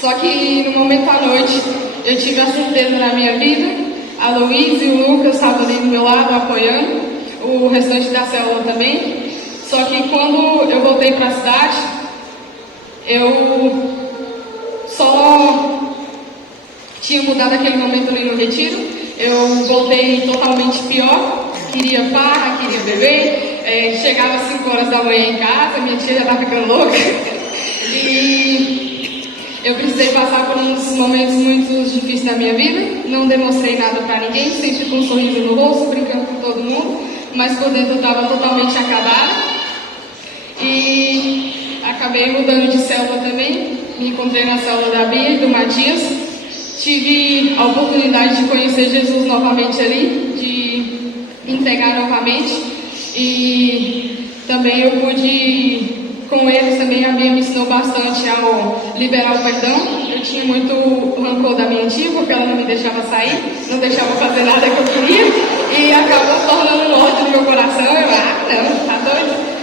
Só que no momento à noite, eu tive a certeza na minha vida. A Luísa e o Lucas estavam ali do meu lado, apoiando. O restante da célula também. Só que quando eu voltei para a cidade, eu só tinha mudado aquele momento ali no retiro. Eu voltei totalmente pior. Queria farra, queria beber. Chegava às 5 horas da manhã em casa, minha tia já estava ficando louca. E eu precisei passar por uns momentos muito difíceis na minha vida. Não demonstrei nada para ninguém, sempre com um sorriso no rosto, brincando com todo mundo. Mas por dentro eu estava totalmente acabada. E acabei mudando de célula também. Me encontrei na célula da Bia e do Matias. Tive a oportunidade de conhecer Jesus novamente ali, de me entregar novamente. E também eu pude, com eles também, a Bia me ensinou bastante ao liberar o perdão. Eu tinha muito rancor da minha tia, porque ela não me deixava sair, não deixava fazer nada que eu queria, e acabou tornando um ódio no meu coração. Eu, não, tá doido?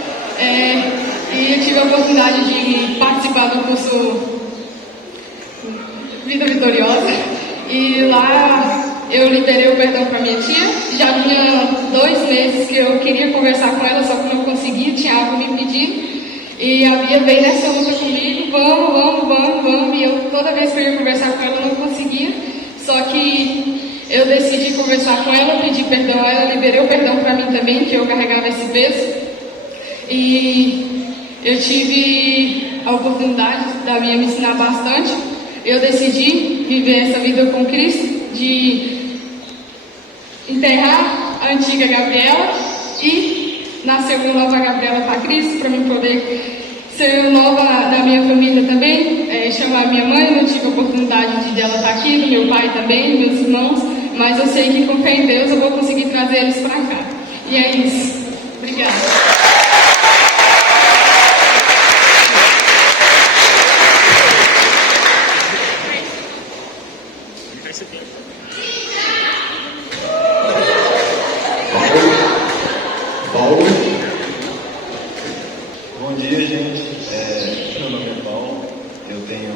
E eu tive a oportunidade de participar do curso Vida Vitoriosa, e lá eu liberei o perdão para minha tia. Já tinha 2 meses que eu queria conversar com ela, só que não conseguia, tinha algo me pedir. E a Bia veio nessa luta comigo, vamos, e eu toda vez que eu ia conversar com ela não conseguia. Só que eu decidi conversar com ela, pedir perdão a ela, liberei o perdão para mim também, que eu carregava esse peso. E eu tive a oportunidade da Bia me ensinar bastante. Eu decidi viver essa vida com Cristo, de enterrar a antiga Gabriela e nascer uma nova Gabriela para Cristo, para mim poder ser nova na minha família também. Chamar minha mãe, eu não tive a oportunidade de dela estar aqui, do meu pai também, meus irmãos, mas eu sei que com fé em Deus eu vou conseguir trazer eles para cá. E é isso. Obrigada. Bom dia, gente. Meu nome é Paulo, eu tenho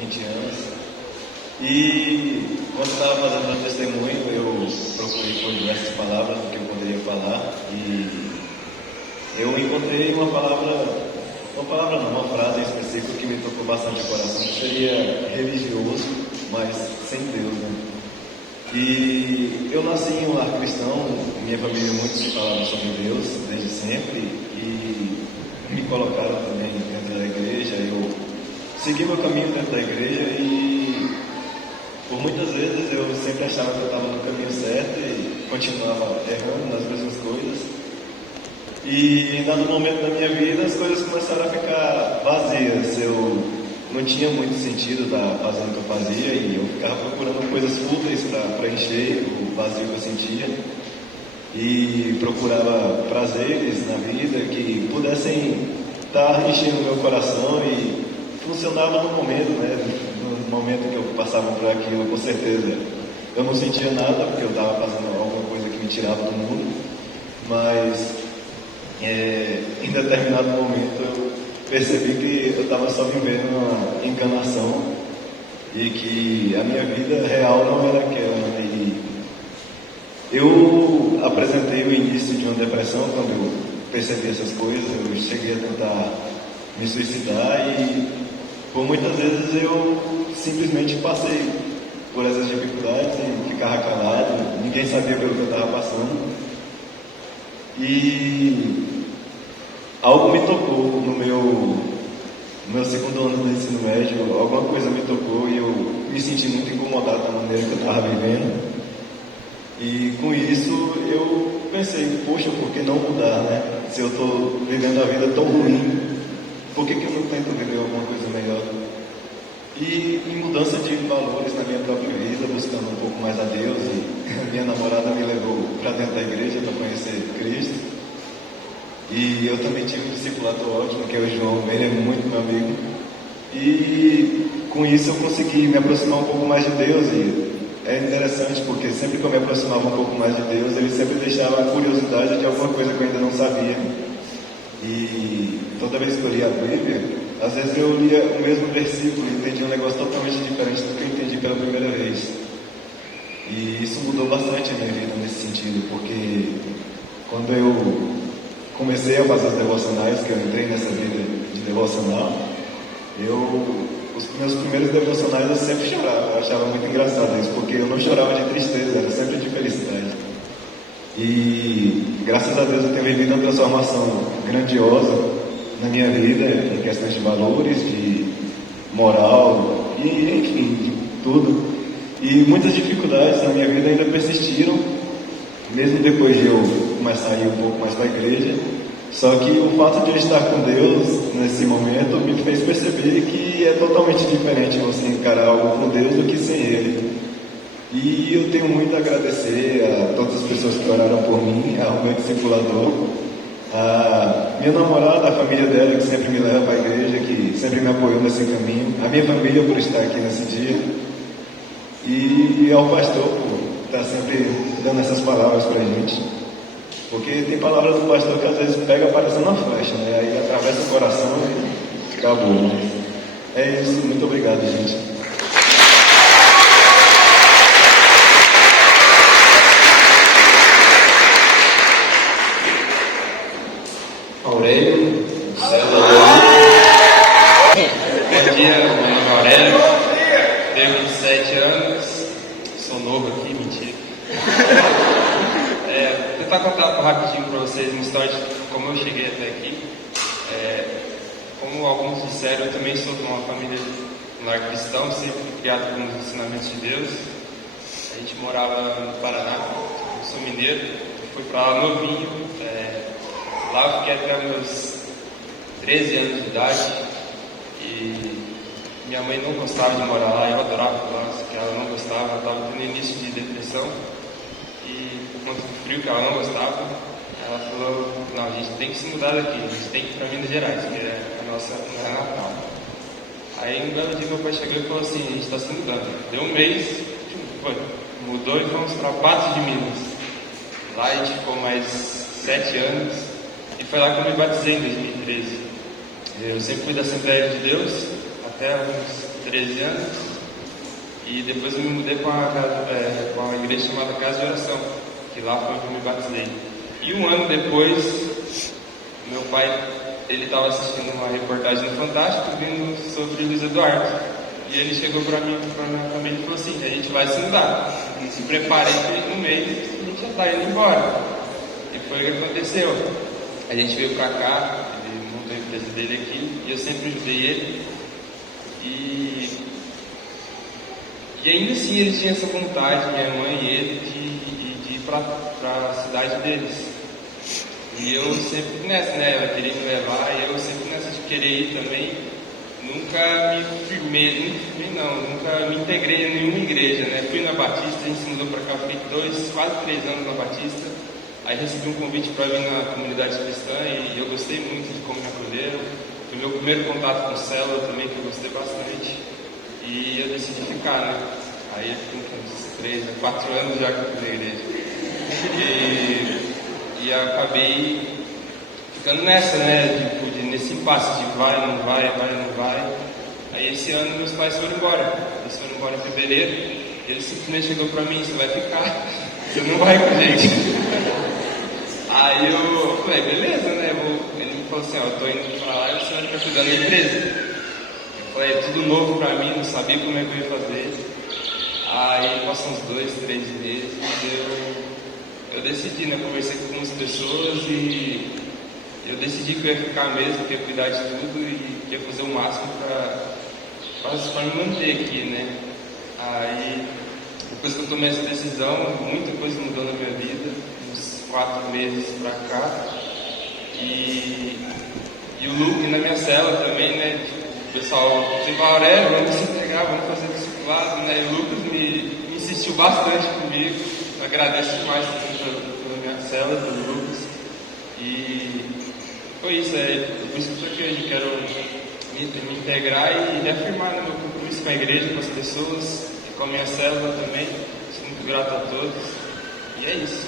20 anos e quando estava fazendo meu testemunho eu procurei por diversas palavras do que eu poderia falar e eu encontrei uma frase em específico que me tocou bastante o coração, que seria religioso, mas sem Deus, né? E eu nasci em um lar cristão, minha família muito se falava sobre Deus desde sempre e me colocaram também dentro da igreja. Eu segui meu caminho dentro da igreja e por muitas vezes eu sempre achava que eu estava no caminho certo e continuava errando nas mesmas coisas. E em dado momento da minha vida as coisas começaram a ficar vazias. Eu não tinha muito sentido estar fazendo o que eu fazia e eu ficava procurando coisas fúteis para preencher o vazio que eu sentia e procurava prazeres na vida que pudessem estar enchendo o meu coração e funcionava no momento, né? No momento que eu passava por aquilo, com certeza eu não sentia nada porque eu estava fazendo alguma coisa que me tirava do mundo, mas em determinado momento eu percebi que eu estava só vivendo uma enganação e que a minha vida real não era aquela, né? E eu apresentei o início de uma depressão quando eu percebi essas coisas. Eu cheguei a tentar me suicidar e por muitas vezes eu simplesmente passei por essas dificuldades e ficava calado, ninguém sabia pelo que eu estava passando. E algo me tocou no meu no meu segundo ano do ensino médio, alguma coisa me tocou e eu me senti muito incomodado da maneira que eu estava vivendo. E com isso eu pensei, poxa, por que não mudar, né? Se eu estou vivendo a vida tão ruim, por que eu não tento viver alguma coisa melhor? E em mudança de valores na minha própria vida, buscando um pouco mais a Deus, e a minha namorada me levou para dentro da igreja para conhecer Cristo. E eu também tive um discipulado ótimo, que é o João, ele é muito meu amigo. E com isso eu consegui me aproximar um pouco mais de Deus. E é interessante porque sempre que eu me aproximava um pouco mais de Deus, ele sempre deixava a curiosidade de alguma coisa que eu ainda não sabia. E toda vez que eu lia a Bíblia, às vezes eu lia o mesmo versículo e entendia um negócio totalmente diferente do que eu entendi pela primeira vez. E isso mudou bastante a minha vida nesse sentido, porque quando eu comecei a fazer os devocionais, que eu entrei nessa vida de devocional, os meus primeiros devocionais eu sempre chorava. Eu achava muito engraçado isso, porque eu não chorava de tristeza, era sempre de felicidade. E graças a Deus eu tenho vivido uma transformação grandiosa na minha vida, em questões de valores, de moral, e enfim, de tudo. E muitas dificuldades na minha vida ainda persistiram, mesmo depois de eu começar a ir um pouco mais para a igreja. Só que o fato de eu estar com Deus nesse momento me fez perceber que é totalmente diferente você encarar algo com Deus do que sem Ele. E eu tenho muito a agradecer a todas as pessoas que oraram por mim, ao meu discipulador, a minha namorada, a família dela que sempre me leva para a igreja, que sempre me apoiou nesse caminho, a minha família por estar aqui nesse dia, e ao pastor por estar sempre dando essas palavras para a gente. Porque tem palavras do pastor que às vezes pega parecendo uma flecha, né? Aí atravessa o coração e acabou. Né? É isso, muito obrigado, gente. Aurélio, bom dia, meu nome é Aurélio, tenho 27 anos, sou novo aqui, mentira. Vou tentar contar rapidinho para vocês uma história de como eu cheguei até aqui. Como alguns disseram, eu também sou de uma família de lar cristão, sempre criado com os ensinamentos de Deus. A gente morava no Paraná, eu sou mineiro, fui para lá novinho. Lá eu fiquei até meus 13 anos de idade e minha mãe não gostava de morar lá, eu adorava lá, só que ela não gostava, ela estava tendo início de depressão e por conta do frio que ela não gostava, ela falou, não, a gente tem que se mudar daqui, a gente tem que ir para Minas Gerais, que é a nossa terra natal. Aí um belo dia meu pai chegou e falou assim, a gente está se mudando. Deu um mês, mudou e fomos para Patos de Minas. Lá a gente ficou mais 7 anos. E foi lá que eu me batizei em 2013. Eu sempre fui da Assembleia de Deus, até uns 13 anos. E depois eu me mudei para uma igreja chamada Casa de Oração, que lá foi que eu me batizei. E um ano depois, meu pai, ele estava assistindo uma reportagem no Fantástico, vindo sobre Luiz Eduardo. E ele chegou para mim, para minha família, e falou assim, a gente vai se mudar. Se preparem que no mês a gente já está indo embora. E foi o que aconteceu. A gente veio pra cá, ele montou a empresa dele aqui, e eu sempre ajudei ele. E ainda assim eles tinham essa vontade, minha mãe e ele, de ir pra cidade deles. E eu sempre nessa, né? Ela queria me levar, e eu sempre nessa de querer ir também. Nunca me firmei, nunca me integrei em nenhuma igreja, né? Fui na Batista, a gente se mudou pra cá, fiquei quase 3 anos na Batista. Aí recebi um convite para vir na comunidade cristã e eu gostei muito de como me acolheram. Foi meu primeiro contato com célula também, que eu gostei bastante. E eu decidi ficar, né? Aí eu fiquei com uns 3, 4 anos já que eu fui na igreja. E acabei ficando nessa, né? Nesse impasse de vai, não vai, vai, não vai. Aí esse ano meus pais foram embora. Eles foram embora em fevereiro. E ele simplesmente chegou para mim, você vai ficar. Você não vai com a gente. Aí eu falei, beleza, né? Ele me falou assim, ó, eu tô indo pra lá e você vai ficar cuidando da empresa. Eu falei, é tudo novo pra mim, não sabia como é que eu ia fazer. Aí passou uns 2, 3 meses e eu decidi, né? Conversei com algumas pessoas e eu decidi que eu ia ficar mesmo, que eu ia cuidar de tudo e ia fazer o máximo para me manter aqui, né? Aí, depois que eu tomei essa decisão, muita coisa mudou na minha vida, uns 4 meses pra cá. E o Luke na minha cela também, né? O pessoal sempre fala, Aurélio, vamos se entregar, vamos fazer discipulado, né? E o Lucas me insistiu bastante comigo. Eu agradeço demais pela minha cela, pelo Lucas. E foi isso, por isso que eu estou aqui hoje. Eu quero me integrar e reafirmar, né, meu compromisso com a igreja, com as pessoas, e com a minha célula também. Sou muito grato a todos. E é isso.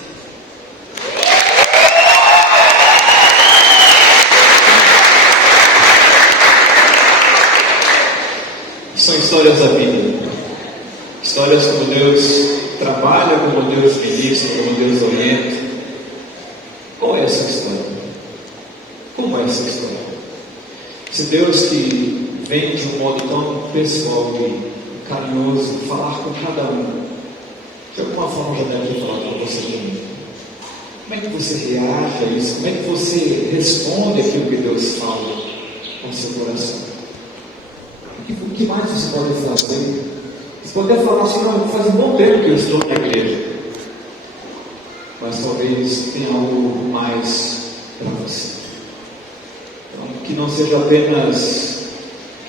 São histórias da vida. Histórias como Deus trabalha, como Deus ministra, como Deus orienta. Qual é essa história? Como é essa história? Esse Deus que vem de um modo tão pessoal e carinhoso falar com cada um, de alguma forma já deve ter falado com você também. Como é que você reage a isso? Como é que você responde aquilo que Deus fala com o seu coração? O que mais você pode fazer? Você pode falar assim, não, faz um bom tempo que eu estou na igreja. Mas talvez tenha algo mais para você. Então, que não seja apenas,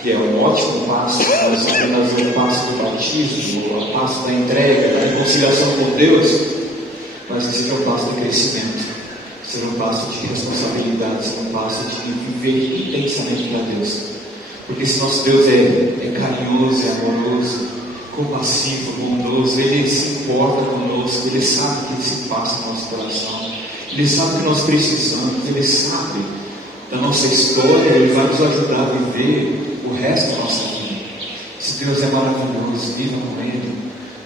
que é um ótimo passo, mas apenas um passo do batismo, o passo da entrega, da reconciliação com Deus, mas que seja um passo de crescimento, que seja um passo de responsabilidade, seja um passo de viver intensamente para Deus. Porque esse nosso Deus é carinhoso, é amoroso, compassivo, bondoso, Ele se importa conosco, Ele sabe o que se passa no nosso coração, Ele sabe o que nós precisamos, Ele sabe da nossa história, Ele vai nos ajudar a viver o resto da nossa vida. Esse Deus é maravilhoso, viva com Ele,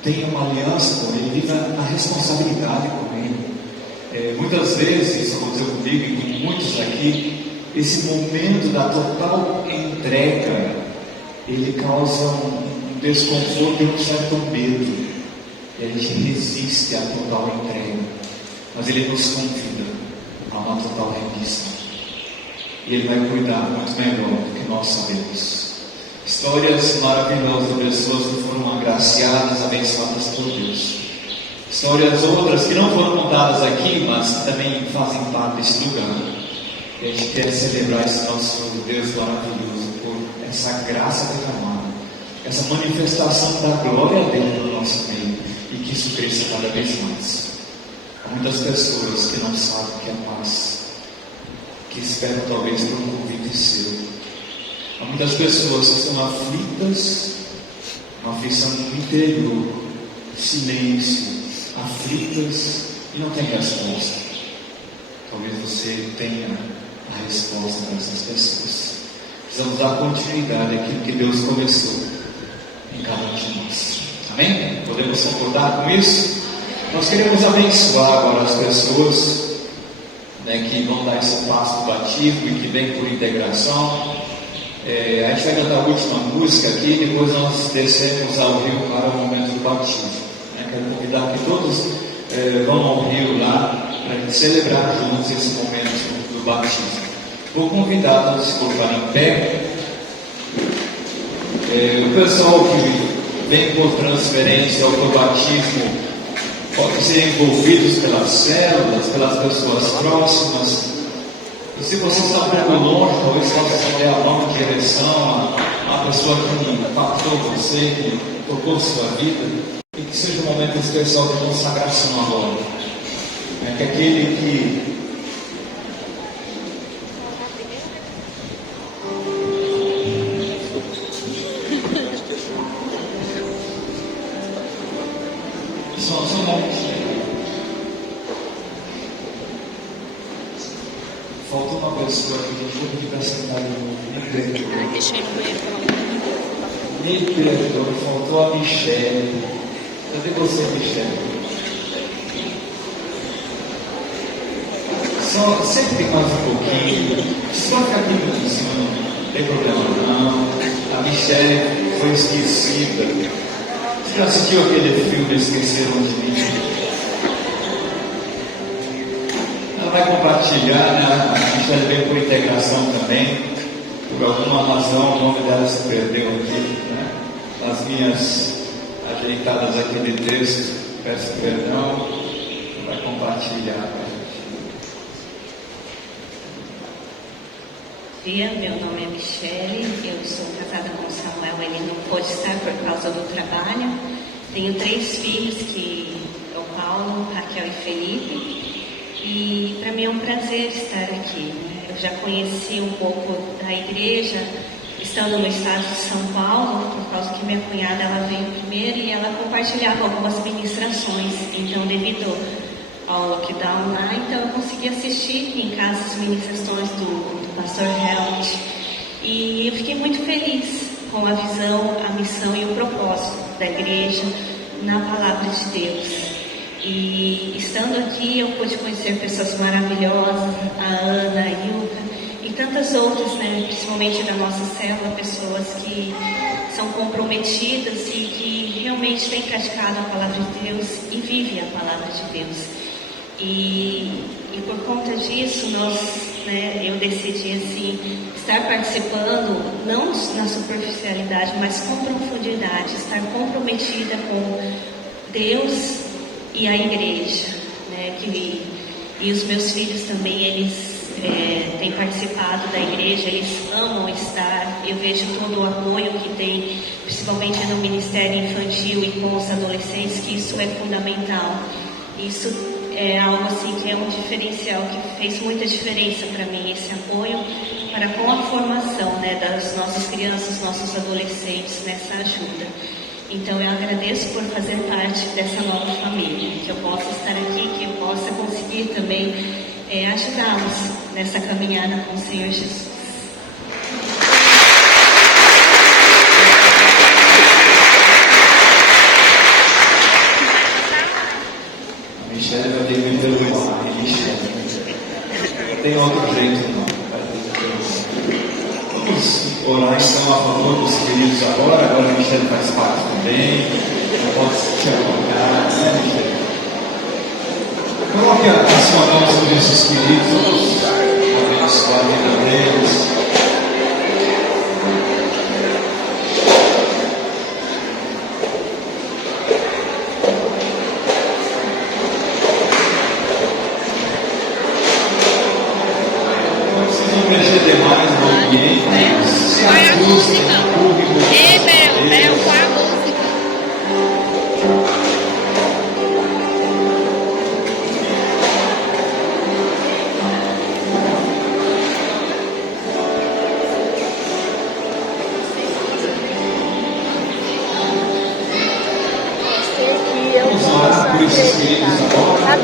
tenha uma aliança com Ele, viva a responsabilidade com Ele. Muitas vezes, isso aconteceu comigo e com muitos aqui, esse momento da total entrega, ele causa um desconforto e um certo medo. E a gente resiste à total entrega. Mas ele nos convida a uma total rendição. E ele vai cuidar muito melhor do que nós sabemos. Histórias maravilhosas de pessoas que foram agraciadas, abençoadas por Deus. Histórias outras que não foram contadas aqui, mas que também fazem parte desse lugar. E a gente quer celebrar esse nosso Deus maravilhoso por essa graça derramada, essa manifestação da glória dele no nosso meio, e que isso cresça cada vez mais. Há muitas pessoas que não sabem o que é paz, que esperam talvez por um convite seu. Há muitas pessoas que estão aflitas, uma aflição no interior, silêncio, aflitas e não tem resposta. Talvez você tenha a resposta para essas pessoas. Precisamos dar continuidade àquilo que Deus começou em cada um de nós. Amém? Podemos concordar com isso? Nós queremos abençoar agora as pessoas, né, que vão dar esse passo do batismo e que vêm por integração. A gente vai cantar a última música aqui e depois nós descemos ao rio para o momento do batismo. Quero convidar que todos vão ao rio lá para a gente celebrar juntos esse momento do batismo. Vou convidar todos a se colocarem em pé. O pessoal que vem por transferência ou por batismo pode ser envolvidos pelas células, pelas pessoas próximas. E se você está um pouco longe, talvez possa ter a mão de direção à pessoa que impactou você, que tocou sua vida, e que seja um momento especial de consagração agora. Que aquele que só um momento. Faltou uma pessoa que a gente teve que estar sentado no Deixei no banheiro. Me perdoe, faltou a Michelle. Cadê você, Michelle? Só sempre tem mais um pouquinho. Só ficar aqui em cima, não tem problema não. A Michelle foi esquecida. Você já assistiu aquele filme Esqueceram de Mim? Ela vai compartilhar, né? A Michelle veio por integração também. Por alguma razão o nome dela se perdeu aqui, né? As minhas ajeitadas aqui de texto, peço perdão, vai compartilhar com a gente. Bom dia, meu nome é Michele, eu sou casada com o Samuel, ele não pôde estar por causa do trabalho. Tenho 3 filhos, que é o Paulo, Raquel e Felipe, e para mim é um prazer estar aqui, né? Eu já conheci um pouco da igreja, estando no estado de São Paulo, por causa que minha cunhada ela veio primeiro e ela compartilhava algumas ministrações. Então, devido ao lockdown lá, então eu consegui assistir em casa as ministrações do pastor Helmut. E eu fiquei muito feliz com a visão, a missão e o propósito da igreja na palavra de Deus. E estando aqui, eu pude conhecer pessoas maravilhosas, a Ana, a Ilka e tantas outras, né, principalmente da nossa célula, pessoas que são comprometidas e que realmente têm praticado a palavra de Deus e vivem a palavra de Deus. E por conta disso, eu decidi assim, estar participando, não na superficialidade, mas com profundidade, estar comprometida com Deus e a igreja, né? E os meus filhos também, eles têm participado da igreja, eles amam estar. Eu vejo todo o apoio que tem, principalmente no Ministério Infantil e com os adolescentes, que isso é fundamental. Isso é algo assim que é um diferencial, que fez muita diferença para mim, esse apoio para com a formação, né, das nossas crianças, nossos adolescentes nessa ajuda. Então eu agradeço por fazer parte dessa nova família, que eu possa estar aqui, que eu possa conseguir também ajudá-los nessa caminhada com o Senhor Jesus. A Michelle vai ter que me perdoar, não tem outro jeito não. Vamos orar então a favor dos queridos agora a Michelle faz parte também, pode te acompanhar, né, Michelle? Coloque a sua mão sobre esses queridos, abençoar a vida deles. Não precisa mexer demais no ambiente, se ajuste no público. Qual a música? Vamos orar por esses queridos agora.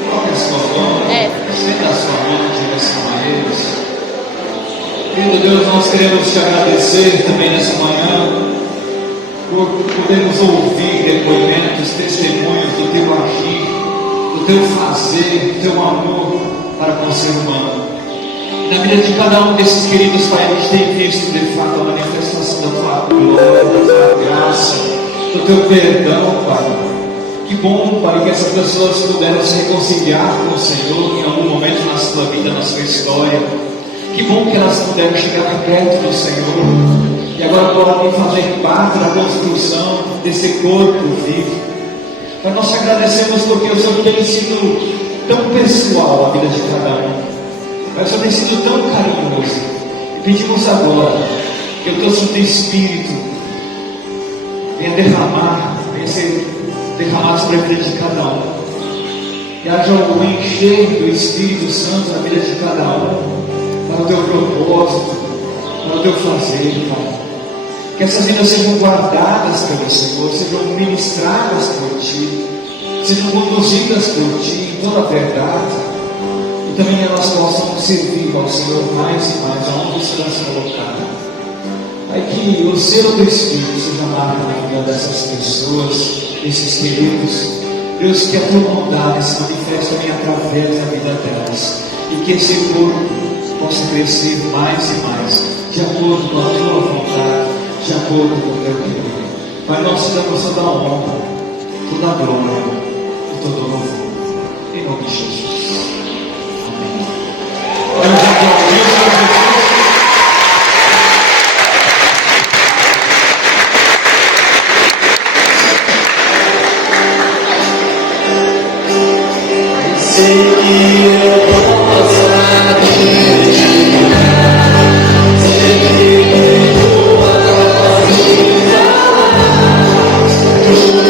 Coloque a sua mão, estenda a sua mão em direção a eles. Querido Deus, nós queremos te agradecer também nessa manhã por podermos ouvir depoimentos, testemunhos do teu agir, do teu fazer, do teu amor para com o ser humano. Na vida de cada um desses queridos, Pai, a gente tem visto de fato a manifestação da tua glória, da tua graça, do teu perdão, Pai. Que bom, Pai, que essas pessoas puderam se reconciliar com o Senhor em algum momento na sua vida, na sua história. Que bom que elas puderam chegar perto do Senhor e agora podem fazer parte da construção desse corpo vivo. Mas nós te agradecemos porque o Senhor tem sido tão pessoal a vida de cada um. Mas o Senhor tem sido tão carinhoso. E pedimos agora que o teu Santo Espírito venha derramar, venha ser derramado sobre a vida de cada um. E haja o encher do Espírito Santo na vida de cada um, para o teu propósito, para o teu fazer, Pai. Que essas vidas sejam guardadas pelo Senhor, sejam ministradas por Ti, sejam conduzidas por Ti em toda a verdade, e também elas possam servir ao Senhor mais e mais, aonde será colocado. Pai, que o selo do Espírito seja marcado na vida dessas pessoas, desses queridos. Deus, que a tua bondade se manifeste também através da vida delas, e que esse corpo possa crescer mais e mais, de acordo com a tua vontade, de acordo com o teu querer. Pai, nós te damos toda a honra, toda a glória e todo o louvor. Em nome de Jesus. Deus.